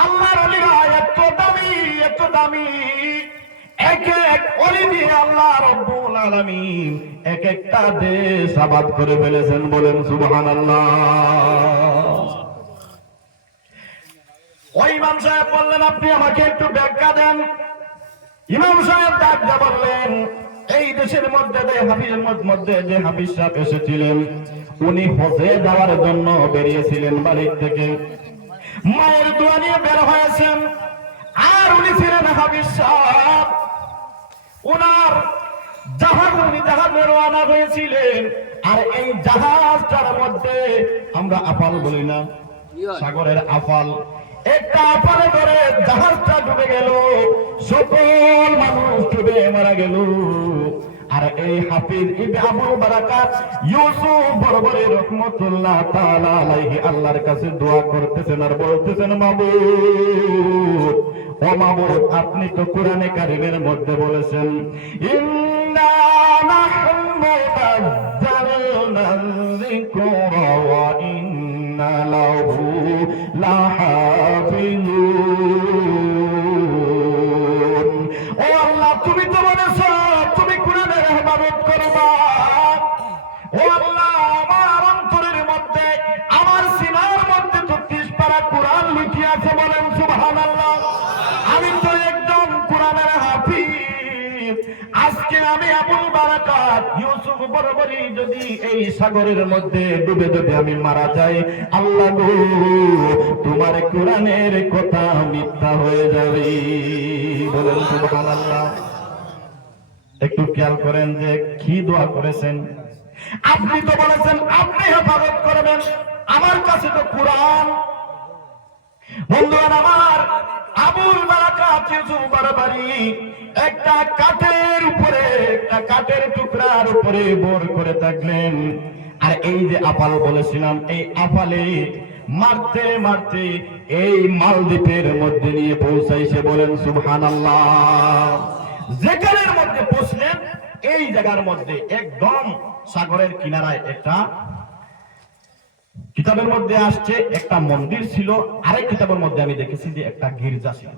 আল্লাহর ওলিরা এত দামি, এক এক ওলি দিয়ে আল্লাহ রাব্বুল আলামিন এক একটা দেশ আবাদ করে ফেলেছেন। বলেন সুবহানাল্লাহ। ওই ইমাম সাহেব বললেন, আপনি আমাকে একটু ব্যাখ্যা দেন। ইমাম সাহেব ডাক দিয়ে বললেন, এই দেশের মধ্যে যে হাফিজ সাহেব এসেছিলেন, উনি হজে যাওয়ার জন্য বেরিয়েছিলেন বাড়ির থেকে, মায়ের দোয়া নিয়ে বের হয়েছেন, আর উনি ছিলেন হাফিজ সাহেব। উনি জাহাজে রওনা হয়েছিলেন, আর এই জাহাজটার মধ্যে আমরা আফাল বলি না, সাগরের আফাল, একটা আফালে করে জাহাজটা ডুবে গেল, সকল মানুষ ডুবে মারা গেল। আর এই হাফিজ ইবনে আবুল বারাকাত ইউসুফ বরবরি রহমাতুল্লাহ তাআলা আলাইহি আল্লাহর কাছে দোয়া করতেছেন আর বলতেছেন, মাবুদ, ও মাবুদ, আপনি তো কোরআনে কারীমের মধ্যে বলেছেন, ইন্না নাহনু নাযালনা যিকরা ওয়া ইন্না লাহু লাহাফিজুন। ও আল্লাহ, তুমি তো বলেছো তুমি কোরআনের ইবাদত করবা। ও আল্লাহ, আমার অন্তরের মধ্যে, আমার সিনার মধ্যে ৩৬ পারা কোরআন লুকিয়ে আছে, বলেন সুবহানাল্লাহ। আমি তো একদম কোরআনের হাফিজ। আজকে আমি আবুল বারাকাত ইউসুফ বরবরি যদি এই সাগরের মধ্যে ডুবে ডুবে আমি মারা যাই, আল্লাহ গো, তোমার কোরআনের কথা মিথ্যা হয়ে যাবে, বলেন সুবহানাল্লাহ। একটু খেয়াল করেন যে কি দোয়া করেছেন। আপনি তো বলেছেন আপনি হেফাজত করবেন, আমার কাছে তো কোরআন। বন্ধুরা আমার, আবুল বারাকাত ইউসুফ বরবরি একটা কাঠের উপরে, একটা কাঠের টুকরার উপরে ভর করে থাকলেন। আর এই যে আপাল বলেছিলাম, এই আপালে মারতে মারতে এই মালদ্বীপের মধ্যে নিয়ে পৌঁছাইছে, বলেন সুবহানাল্লাহ। যেখানের মধ্যে পৌঁছলেন, এই জায়গার মধ্যে একদম সাগরের কিনারায় একটা কিতাবের মধ্যে আসছে একটা মন্দির ছিল, আরেক কিতাবের মধ্যে আমি দেখেছি যে একটা গির্জা ছিল।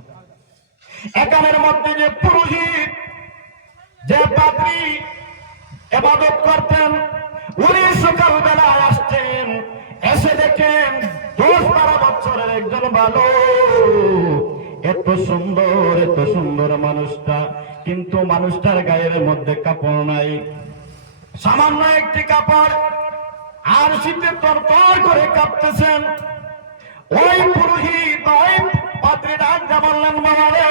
এখানের মধ্যে যে পুরোহিত, যে পাদ্রী ইবাদত করতেন, উনি সকালবেলায় আসতেন, এসে দেখেন ১০-১২ বছরের একজন বালক, এত সুন্দর এত সুন্দর মানুষটা, কিন্তু মানুষটার গায়ের মধ্যে কাপড় নাই, সামান্য একটি কাপড়, আর শীতে তরতর করে কাঁপতেছেন। ওই পুরোহিত, ওই পাদ্রী ডাক দিয়ে বললেন, বাবা রে,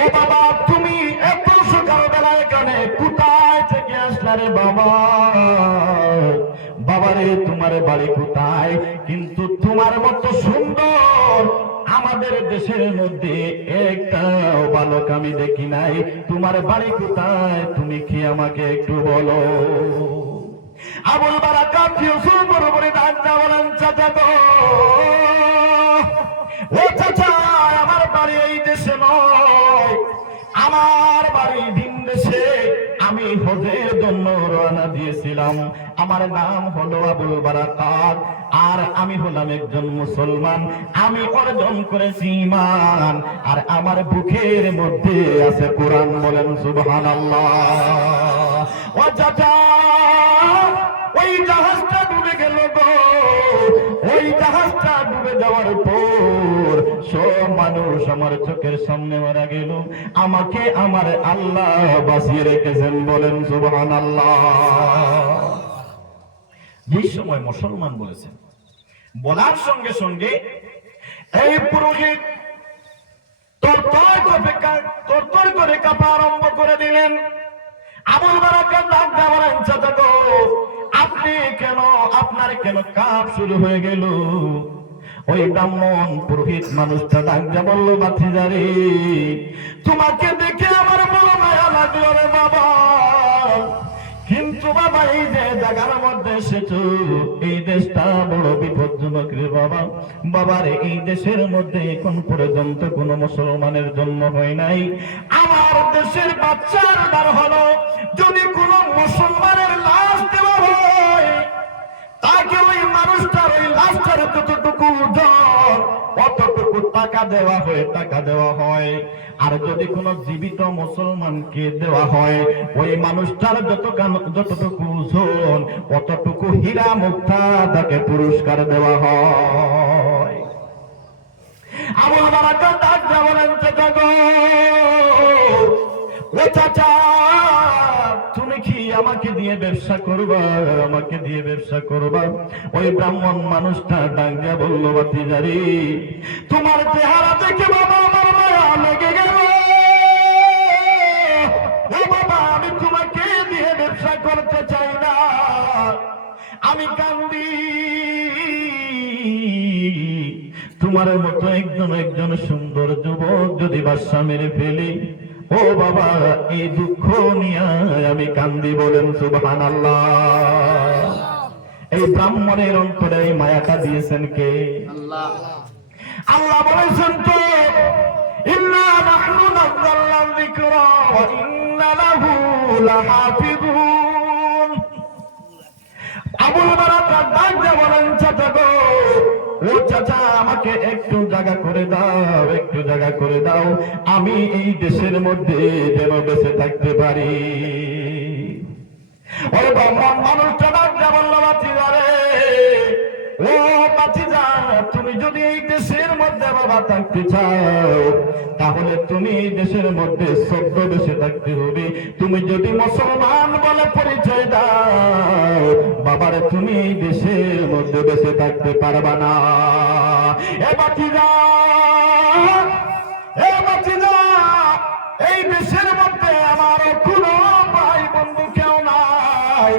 ও বাবা, তুমি এত সকালবেলা এখানে কোথায় থেকে আসলে রে বাবা? বাবা রে, তোমার বাড়ি কোথায়? কিন্তু তোমার মতো সুন্দর আমাদের দেশের মধ্যে একটা বালক আমি দেখি নাই, তোমার বাড়ি কোথায়, তুমি কি আমাকে একটু বলো? আবুল বারাকাত ইউসুফ বরবরি ডাক দিয়ে বলেন, চাচা গো, ও চাচা, আমার বাড়ি এই দেশে নয়, আমার বাড়ি ভিন দেশে। আমি হজের জন্য রওনা দিয়েছিলাম। আমার নাম হলো আবুল বারাকাত, আর আমি হলাম একজন মুসলমান। আমি অর্জন করেছি ঈমান, আর আমার বুকের মধ্যে আছে কোরআন, বলেন সুবহানাল্লাহ। ও চাচা, ওই জাহাজটা ডুবে গেল গো, ওই জাহাজটা ডুবে যাওয়ার পর সব মানুষ আমার চোখের সামনে মারা গেল, আমাকে আমার আল্লাহ বাঁচিয়ে রেখেছেন, বলেন সুবহানাল্লাহ। এই সময় মুসলমান বলেছেন, বলার সঙ্গে সঙ্গে এই পুরোহিত তরতর করে কাঁপা আরম্ভ করে দিলেন। আবুল বারাকাত ডাক দিয়ে বলেন, চাচা গো, আপনি কেন, আপনার কেন কাপ শুরু হয়ে গেল? ওই ব্রাহ্মণ পুরোহিত মানুষটা ডাক দিয়ে বলল, ভাতিজারে, তোমাকে দেখে আমার বড় মায়া লাগলো রে বাবা, কিন্তু বাবা এই যে জায়গার মধ্যে এসেছো, এই দেশটা বড় বিপজ্জনক রে বাবা। বাবারে, এই দেশের মধ্যে এখন পর্যন্ত কোন মুসলমানের জন্ম হয় নাই। আমার দেশের বাচ্চার দ্বার হলো, যদি কোন মুসলমানের লাশ দেওয়া হয়, তাকে ওই মানুষটার ওই লাশটার যতটুকু ওজন, অতটুকু টাকা দেওয়া হয়। আর যদি কোন জীবিত মুসলমানকে দেওয়া হয়, ওই মানুষটার যতটুকু ওজন, অতটুকু হীরা মুক্তা তাকে পুরস্কার দেওয়া হয়। আবুল বারাকাত ডাক দিয়ে বলেন, চাচা গো, ও চাচা, তুমি কি আমাকে দিয়ে ব্যবসা করবা? আমাকে দিয়ে ব্যবসা করবা? ওই ব্রাহ্মণ মানুষটা ডাক দিয়া বলল, ভাতিজারে, তোমার চেহারা দেখে বাবা আমার মায়া লেগে গেল। ও বাবা, আমি তোমাকে দিয়ে ব্যবসা করতে চাই না, আমি কান্দি। তোমার মতো একজন সুন্দর যুবক যদি বাদশা মেরে ফেলি, ও ও বাবা, এই দুঃখ নিয়ে আমি কান্দি, বলেন সুবহানাল্লাহ। এই ব্রাহ্মণের অন্তরে এই মায়াটা দিয়েছেন কে? আল্লাহ বলেছেন তো, ইন্না নাহনু নাযালনা যিকরা ওয়া ইন্না লাহু লাহাফিজুন। আবুল বারাকাত ডাক দিয়ে বলেন, চাচা গো, ও চাচা, আমাকে একটু জায়গা করে দাও, একটু জায়গা করে দাও, আমি এই দেশের মধ্যে যেন বেঁচে থাকতে পারি। ওই ব্রাহ্মণ মানুষটা ডাক দিয়ে বলল, বাতিজা রে, ও বাতিজা, তুমি যদি এই দেশের মধ্যে বাবা থাকতে চাও, তাহলে তুমি এই দেশের মধ্যে সভ্য বেঁচে থাকতে হবে। তুমি যদি মুসলমান বলে পরিচয় দাও, বাবারে, তুমি এই দেশের মধ্যে বেঁচে থাকতে পারবা না। এ বাতিজা, এ বাতিজা, এই দেশের মধ্যে আমার কোনো ভাই বন্ধু কেউ নাই,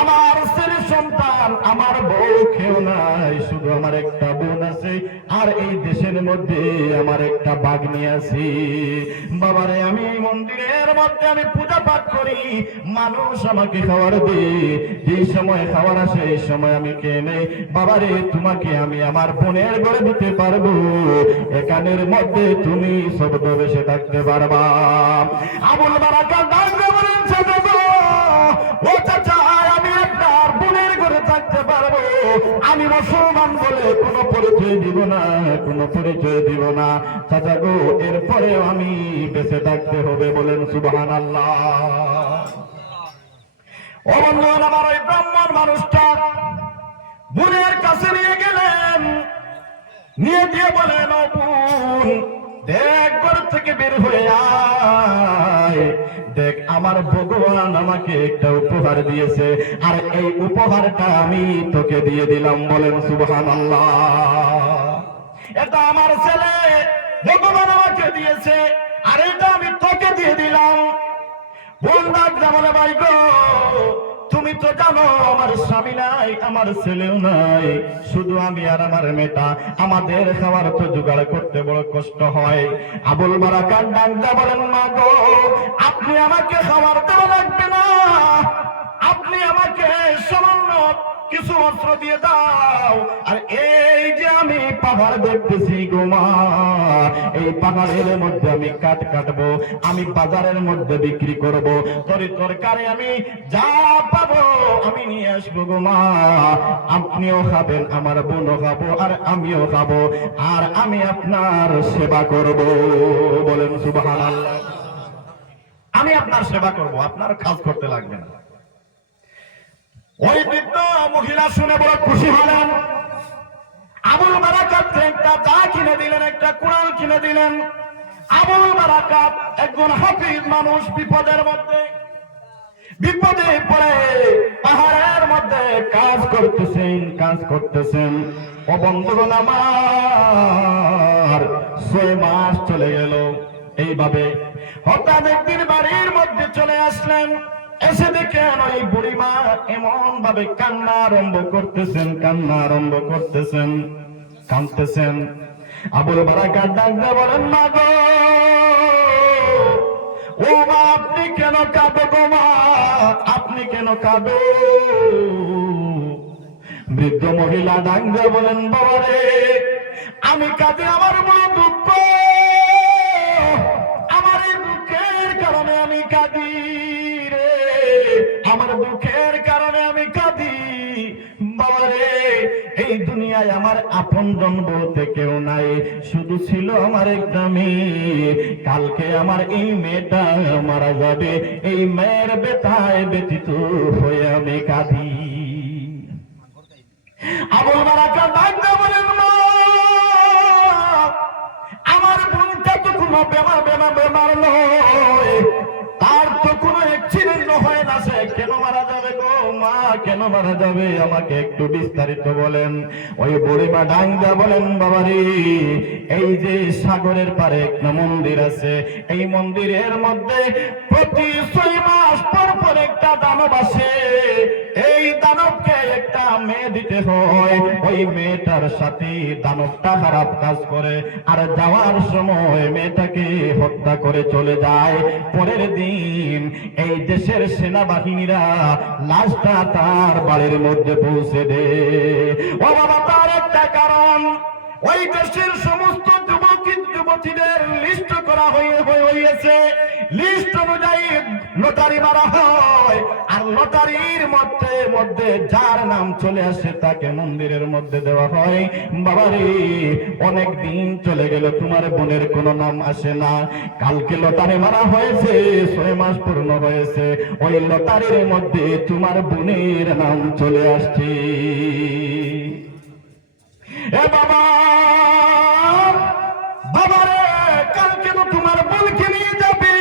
আমার ছেলে সন্তান, আমার বউ কেউ নাই, শুধু আমার একটা বোন আছে, আর এই দেশের মধ্যে আমার একটা বাগনি আছে। বাবারে, আমি এই মন্দিরের মধ্যে আমি পূজা পাঠ করি, মানুষ আমাকে খাবার দেয়, যেই সময় খাবার আসে এই সময় আমি খেয়ে নেই। বাবারে, তোমাকে আমি আমার বোনের ঘরে দিতে পারবো, এখানের মধ্যে তুমি শব্দ বেশে থাকতে পারবা। আবুল বারাকাত ডাক দিয়ে বলেন, চাচা গো, ও চাচা, আমি আপনার বোনের ঘরে থাকতে পারবো, আমি মুসলমান বলে কোনো পরিচয় দিব না, কোনো পরিচয় দিব না চাচা গো, এরপরেও আমি বেঁচে থাকতে হবে, বলেন সুবহানাল্লাহ। ও বন্ধুগণ, আমার ওই ব্রাহ্মণ মানুষটা বোনের কাছে নিয়ে গেলেন, নিয়ে দিয়ে বলেন, ও বোন, দেখ, ঘর থেকে বের হয়ে আয়, দেখ, আমার ভগবান আমাকে একটা উপহার দিয়েছে, আর এই উপহারটা আমি তোকে দিয়ে দিলাম, বলেন সুবহানাল্লাহ। এটা আমার ছেলে, ভগবান আমাকে দিয়েছে, আর এটা আমি তোকে দিয়ে দিলাম। বোন ডাক দিয়ে বলে, ভাই গো, তুমি তো জানো আমার স্বামী নাই, আমার ছেলেও নাই, শুধু আমি আর আমার মেয়েটা, আমাদের খাবার তো জোগাড় করতে বড় কষ্ট হয়। আবুল বারাকাত ডাক দিয়ে বলেন, মা গো, আপনি আমাকে খাবার দেওয়া লাগবে না, আপনি আমাকে সামান্য কিছু অস্ত্র দিয়ে দাও, আর এই যে আমি পাহাড় দেখতেছি গো মা, এই পাহাড়ের মধ্যে আমি কাঠ কাটবো, আমি বাজারের মধ্যে বিক্রি করব, তরকারি আমি যা পাবো আমি নিয়ে আসবো গো মা, আপনিও খাবেন, আমার বোনও খাবো, আর আমিও খাবো, আর আমি আপনার সেবা করব, বলেন সুবহানাল্লাহ। আমি আপনার সেবা করব, আপনার কাজ করতে লাগবে না। ওই বৃদ্ধ মহিলা শুনে বড় খুশি হলেন। আবুল বারাকাত একটা চা কিনে দিলেন, একটা কোরআন কিনে দিলেন। আবুল বারাকাত একজন হাফিজ মানুষ, বিপদে পড়ে পাহাড়ের মধ্যে কাজ করতেছেন। ও বন্ধুগণ আমার, 6 মাস চলে গেল এইভাবে। হঠাৎ একদিন বাড়ির মধ্যে চলে আসলেন, এসে দেখেন ওই বুড়িমা এমন ভাবে কান্না আরম্ভ করতেছেন। আবুল বারাকাত ডাক দিয়ে বলেন, মা গো, ও মা, আপনি কেন কাঁদো গো মা, আপনি কেন কাঁদো? বৃদ্ধ মহিলা ডাক দিয়ে বলেন, বাবা রে, আমি কাঁদি, আমার বড় দুঃখ, আমার এই দুঃখের কারণে আমি কাঁদি রে, আমার দুঃখের কারণে আমি কাঁদি। বাবা রে, এই দুনিয়ায় আমার আপনজন বলতে কেউ নাই, শুধু ছিল আমার একটা মেয়ে। কালকে আমার এই মেয়েটা মারা যাবে, এই মেয়ের ব্যথায় ব্যথিত হয়ে আমি কাঁদি। আবুল বারাকাত ডাক দিয়ে বলেন, মা, আমার বোনটা তো কোনো বেমার নয়, তার তো কোনো অ্যাক্সিডেন্ট হয় না, সে কেন মারা যাবে গো মা, কেন মারা যাবে, আমাকে একটু বিস্তারিত বলেন। ওই বুড়িমা ডাক দিয়ে বলেন, বাবা রে, এই যে সাগরের পারে একটা মন্দির আছে, এই মন্দিরের মধ্যে প্রতি 6 মাস পর একটা দানব আসে, এই দানবকে একটা মেয়ে দিতে হয়, ওই মেয়েটার সাথে দানবটা খারাপ কাজ করে আর যাওয়ার সময় মেয়েটাকে হত্যা করে চলে যায়। পরের দিন এই দেশের সেনাবাহিনীরা লাশটা তার বাড়ির মধ্যে পৌঁছে দেয়। ও বাবা, তার একটা কারণ, ওই দেশের সমস্ত যুবতীদের লিস্ট করা হয়েছে। লিস্ট অনুযায়ী লটারি মারা হয়, আর লটারির মধ্যে যার নাম চলে আসে তাকে মন্দিরের মধ্যে দেওয়া হয়। বাবারে, অনেক দিন চলে গেল, তোমার বোনের কোনো নাম আসে না। কালকে লটারি মারা হয়েছে, 6 মাস পূর্ণ হয়েছে, ওই লটারির মধ্যে তোমার বোনের নাম চলে আসছে। এ বাবা, বাবারে, কালকে তো তোমার বোনকে নিয়ে যাবে,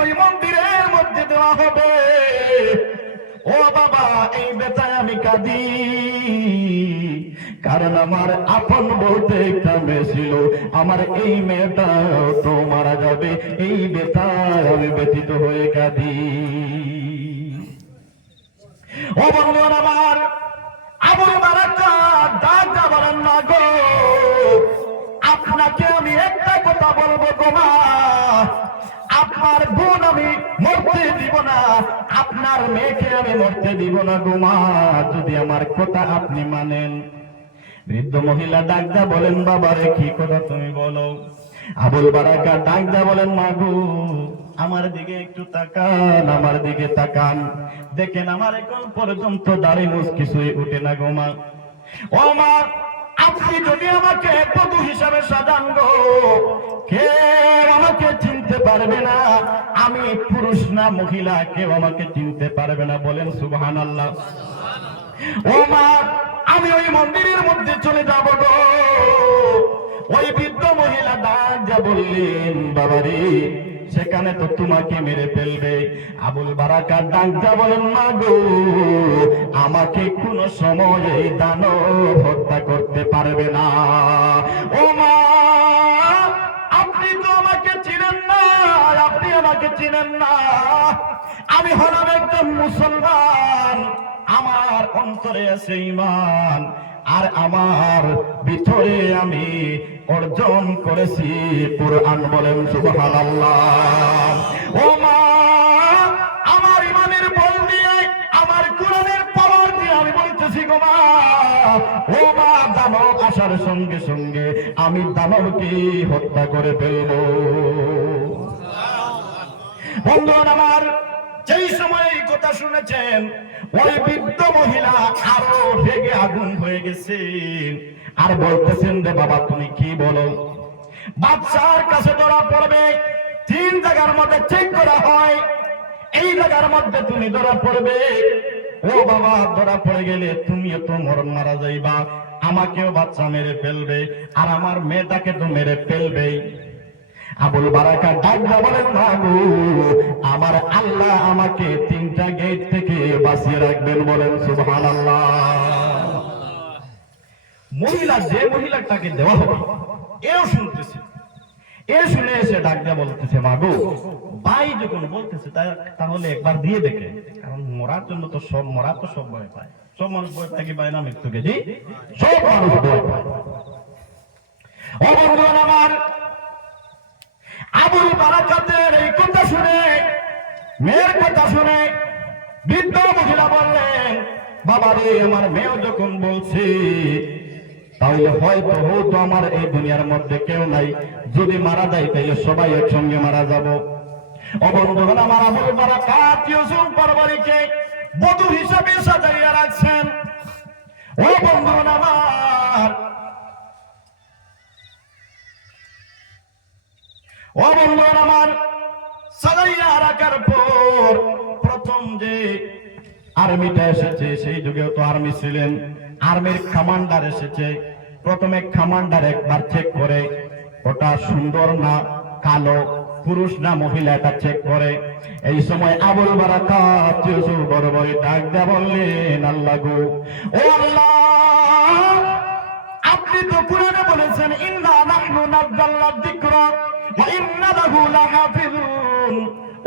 ওই মন্দিরের মধ্যে দেওয়া হবে। ও বাবা, এই বেচায় আমি কাঁদি, কারণ আমার আপন বলতে একটা মেয়ে ছিল, আমার এই মেয়েটা তো মারা যাবে, এই বেচায় আমি ব্যথিত হয়ে কাঁদি। ও বন্ধুরা আমার, আবুল বারাকাত ডাক দিয়া বলেন, না গো, আপনাকে আমি একটা কথা বলবো গো মা, আপনার বোন আমি মরতে দিব না, আপনার মেয়েকে আমি মরতে দিব না গো মা, যদি আমার কথা আপনি মানেন। বৃদ্ধ মহিলা ডাক দিয়া বলেন, বাবারে কি কথা তুমি বলো। আবুল বারাকাত ডাক দিয়া বলেন, মা গো, আমার দিকে একটু তাকান, আমার দিকে তাকান, দেখেন আমার এখন পর্যন্ত দাড়ি মুছ কিছুই উঠে না গো মা। ও মা, আপনি যদি আমাকে বধূ হিসাবে সাজান গো, কেউ আমাকে চিনতে পারবে না, আমি পুরুষ না মহিলা, কেউ আমাকে চিনতে পারবে না। বলেন সুবহানাল্লাহ। ও মা, আমি ওই মন্দিরের মধ্যে চলে যাব গো। ওই বৃদ্ধ মহিলা ডাক দিয়া বললেন, বাবারে, সেখানে তো তোমাকে মেরে ফেলবে। আবুল বারাকাত ডাক দিয়া বলেন, মা গো, আমাকে কোন সময় এই দানব হত্যা করতে পারবে না। ও মা, আপনি তো আমাকে চিনেন না, আপনি আমাকে চিনেন না, আমি হলাম একজন মুসলমান, আমার অন্তরে আছে ঈমান, আর আমার ভিতরে আমি অর্জন করেছি কুরআন। বলেন সুবহানাল্লাহ। ও মা, আমার ঈমানের বল দিয়ে, আমার কুরআনের পাওয়ার দিয়ে আমি বলতেছি গো মা, ও মা, দানব আসার সঙ্গে সঙ্গে আমি দানবকে হত্যা করে ফেলবো। বন্ধুরা আমার, যেই সময় এই কথা শুনেছেন, ওই বৃদ্ধ মহিলা আরো রেগে আগুন হয়ে গেছে, আর বলতেছেন, রে বাবা, তুমি কি বলো। বাদশার কাছে ধরা পড়বে, 3 জায়গার মধ্যে চেক করা হয়, এই জায়গার মধ্যে তুমি ধরা পড়বে। ও বাবা, ধরা পড়ে গেলে তুমিও তো মরণ মারা যাইবা, আমাকেও বাচ্চা মেরে ফেলবে, আর আমার মেয়েটাকে তো মেরে ফেলবে। আবুল বারাকাত ডাক দিয়া বলেন, না গো, আমার আল্লাহ আমাকে 3টা গেট থেকে বাঁচিয়ে রাখবেন। বলেন সুবহানাল্লাহ। মহিলা, যে মহিলাটাকে দেওয়া হবে, এও শুনতেছে, এ শুনে এসে ডাক দিয়া বলতেছে, মা গো, ভাই যখন বলতেছে তাহলে একবার দিয়ে দেখে, কারণ মরার জন্য তো সব ভয় পায়, সব মানুষ ভয় পায় কি পায় না মৃত্যুকে? জি, সব মানুষ ভয় পায়। ও বন্ধুরা আমার, আবুল বারাকাতের এই কথা শুনে, মেয়ের কথা শুনে, বৃদ্ধ মহিলা বললেন, বাবা রে, আমার মেয়ে যখন বলছে, তাহলে হয়তো আমার এই দুনিয়ার মধ্যে কেউ নাই, যদি মারা যায় তাহলে সবাই একসঙ্গে মারা যাব। ও বন্ধুগণ আমার, আবুল বারাকাত ইউসুফ পরবরীকে বধূ হিসাবে সাজাইয়া রাখছেন। ও বন্ধুগণ আমার, ও বন্ধুগণ আমার, সাজাইয়া রাখার পর প্রথম যে আর্মিটা এসেছে, সেই যুগেও তো আর্মি ছিলেন, আর্মির কমান্ডার এসেছে। প্রথমে কমান্ডার একবার চেক করে, ওটা সুন্দর না কালো, পুরুষ না মহিলা, এটা চেক করে। এই সময় আবুল বারাকাত ইউসুফ বড় ডাক দিয়া বললেন, আল্লাহ গো, ও আল্লাহ, আপনি তো কুরআনে বলেছেন, ইন্না নাহনু নাযালনা যিকরা ওয়া ইন্না লাহু লাহাফিজুন।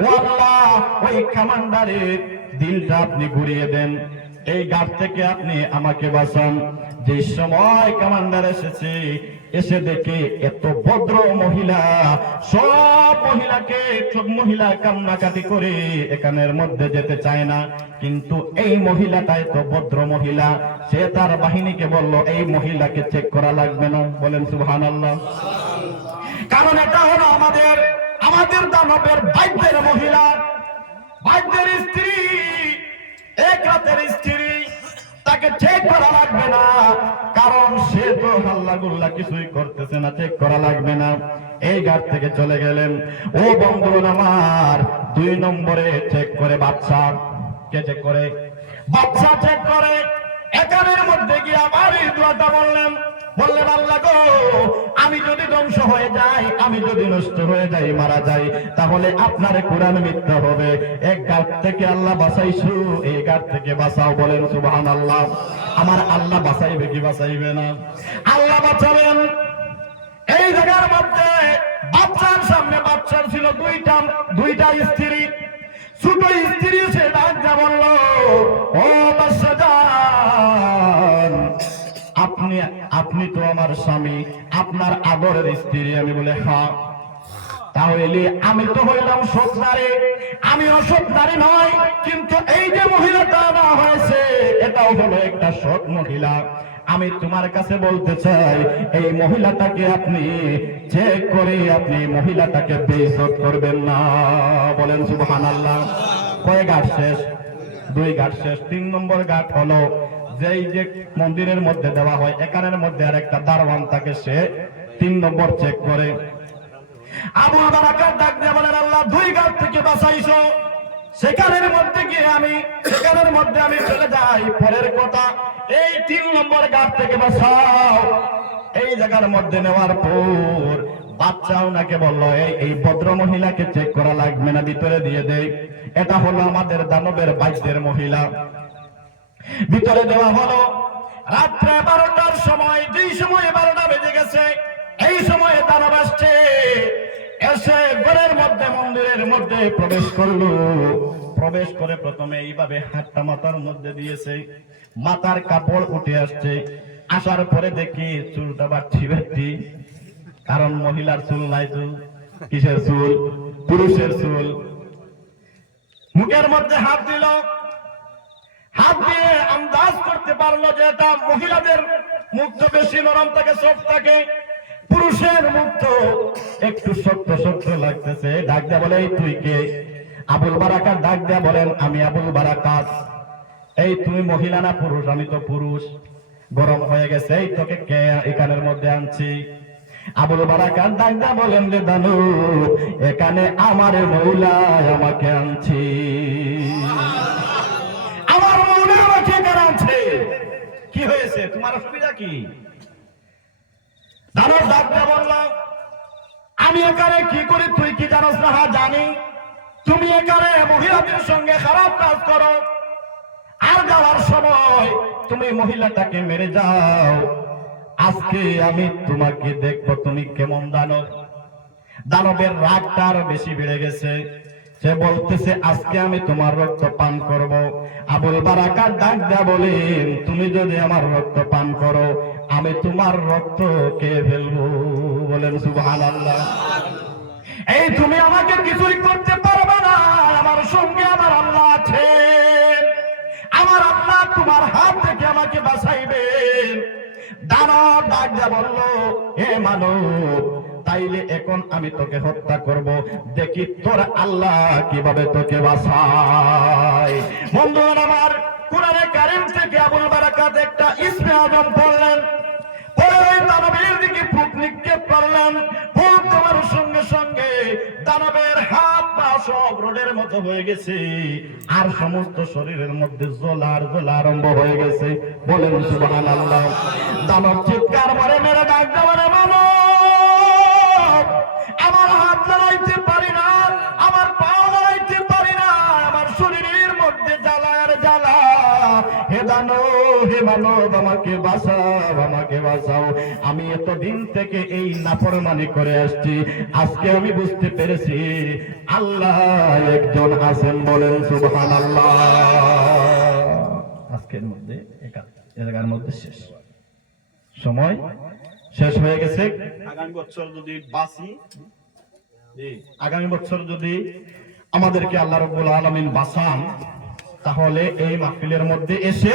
ও আল্লাহ, ওই কমান্ডারের দিলটা আপনি ঘুরিয়ে দেন, এই ঘাট থেকে আপনি আমাকে বাঁচান। যে সময় কমান্ডার এসেছে, এসে দেখে এত ভদ্র মহিলা, সব মহিলা কান্নাকাটি করে এখানের মধ্যে যেতে চায় না, কিন্তু এই মহিলাটা এত ভদ্র মহিলা, সে তার বাহিনীকে বলল এই মহিলাকে চেক করা লাগবে না। বলেন সুবহানাল্লাহ। কারণ এটা হলো আমাদের দানবের বাইদের মহিলা, বাইদের স্ত্রী, এক রাতের স্ত্রী, তাকে চেক করা লাগবে না, কারণ সে তো হাল্লা গুল্লা কিছুই করতেছে না, চেক করা লাগবে না। এই ঘাট থেকে চলে গেলেন। ও বন্ধুগণ আমার, 2 নম্বরে চেক করে বাচ্চা। কে চেক করে? বাচ্চা চেক করে। একানের মধ্যে গিয়ে আবার এই দোয়াটা বললেন আল্লাহ গো, আমি যদি ধ্বংস হয়ে যাই, আমি যদি নষ্ট হয়ে যাই, মারা যাই, তাহলে আপনার কোরআন মিথ্যা হবে। এক ঘাট থেকে আল্লাহ বাঁচাইছো, এই ঘাট থেকে বাঁচাও। বলেন সুবহানাল্লাহ। আমার আল্লাহ বাঁচাইবে কি বাঁচাইবে না? আল্লাহ বাঁচাবেন। এই জায়গার মধ্যে বাচ্চার সামনে, বাচ্চার ছিল দুইটা স্ত্রী, ছোট স্ত্রী, সে ডাক যা বলল, ও বাচ্চাজান, আপনি তো আমার স্বামী, আপনার আদরের স্ত্রী। আমি বলে হ্যাঁ। তাহলে আমি তো হইলাম সৎ নারী, আমি অসৎ নারী নয়, কিন্তু এই যে মহিলাটা না হয়েছে, এটাও হলো একটা সৎ মহিলা। আমি তোমার কাছে বলতে চাই, এই মহিলাটাকে আপনি চেক করে আপনি মহিলাটাকে বেইজ্জত করবেন না। বলেন সুবহানাল্লাহ। কয় ঘাট শেষ? 2 ঘাট শেষ। 3 নম্বর ঘাট হলো যেই যে মন্দিরের মধ্যে দেওয়া হয়, এখানের মধ্যে আর একটা দারওয়ান থাকে, সে 3 নম্বর চেক করে। আবু বারাকাত ডাক দিয়ে বলেন, আল্লাহ 2 ঘাট থেকে বাঁচাইছো, সেখানের মধ্যে আমি চলে যাই, পরের কথা এই 3 নম্বর ঘাট থেকে বাঁচাও। এই জায়গার মধ্যে নেওয়ার পর বাচ্চা ওনাকে বলল, এই ভদ্র মহিলাকে চেক করা লাগবে না, ভিতরে দিয়ে দেই। এটা হলো আমাদের দানবের বাইদের মহিলা। ভিতরে দেওয়া হলো। রাত্রে 12টার সময়, যেই সময় 12টা বেজে গেছে, এই সময় দানব আসছে, এসে ঘরের মধ্যে, মন্দিরের মধ্যে প্রবেশ করলো। প্রবেশ করে প্রথমে এইভাবে হাতটা মাথার মধ্যে দিয়েছে, মাথার কাপড় উঠে আসছে। আসার পরে দেখি চুলটা বাড়তি, কারণ মহিলার চুল নাই। চুল কিসের চুল? পুরুষের চুল। মুখের মধ্যে হাত দিল, হাত দিয়ে আন্দাজ করতে পারলো যে এটা মহিলাদের মুখ তো বেশি নরম থাকে, সফট থাকে, পুরুষের মুখ তো একটু শক্ত শক্ত লাগতেছে। ডাক দেয়া বলে, এই তুই কে? আবুল বারাকাত ডাক দেয়া বলেন, আমি আবুল বারাকাত। এই তুমি মহিলা না পুরুষ? আমি তো পুরুষ। গরম হয়ে গেছে, এই তোকে কে এখানের মধ্যে আনছি? আবুল বারাকাত ডাক দেয়া বলেন, রে দানু, এখানে আমার মৌলা আমাকে আনছি, আমার মৌলা আমাকে এখানে আনছে। কি হয়েছে, তোমার অসুবিধা কি? দানব ডাক দেয়া বলল, আমি এখানে কি করি তুই কি জানোস না? হ্যাঁ জানি। তুমি এখানে মহিলাদের সঙ্গে খারাপ কাজ করো, আর যাওয়ার সময় তুমি মহিলাটাকে মেরে যাও। আজকে আমি তোমাকে দেখবো তুমি কেমন দানব। দানবের রাগটা আরো বেশি বেড়ে গেছে। সে বলতেছে, আজকে আমি তোমার রক্ত পান করব। আবুল বারাকাত ডাক দেয়া বলেন, তুমি যদি আমার রক্ত পান করো, আমি তোমার রক্ত খেয়ে ফেলবো। বলেন সুবহানাল্লাহ। এই তুমি আমাকে কিছুই করতে পারবে না, আমার সঙ্গে আমার আল্লাহ আছে, আমার আল্লাহ তোমার হাত থেকে আমাকে বাঁচাইবেন। দানব ডাক দেয়া বলল, হে মানব, তাইলে এখন আমি তোকে হত্যা করব, দেখি তোর আল্লাহ কিভাবে তোকে বাঁচায়। বন্ধুরা আমার, কোরআনে কারীম থেকে আবুল বারাকাত একটা ইসমে আজম পড়লেন, পরে দানবের দিকে ফুক নিক্ষেপ করলেন। ফুক দেওয়ার সঙ্গে সঙ্গে দানবের হাত পা সব রোডের মতো হয়ে গেছে, আর সমস্ত শরীরের মধ্যে জ্বলা আরম্ভ হয়ে গেছে। বলেন সুবহানাল্লাহ। দানব চিৎকার করে মেরে ডাক দেওয়ার, মানব, আমার হাত লড়াইতে পারি না, আমার পাও লড়াইতে পারি না, আমার শরীরের মধ্যে জ্বালা আর জ্বালা। হে দানব, হে মানব, আমাকে বাঁচাও, আমাকে বাঁচাও। আমি এতদিন থেকে এই নাফরমানি করে আসছি, আজকে আমি বুঝতে পেরেছি আল্লাহ একজন আছেন। বলেন সুবহানাল্লাহ। আজকের মধ্যে এলাকার মধ্যে শেষ, সময় শেষ হয়ে গেছে। আগামী বছর যদি বাঁচি, আগামী বছর যদি আমাদেরকে আল্লাহ রাব্বুল আলামিন বাঁচান, তাহলে এই মাহফিলের মধ্যে এসে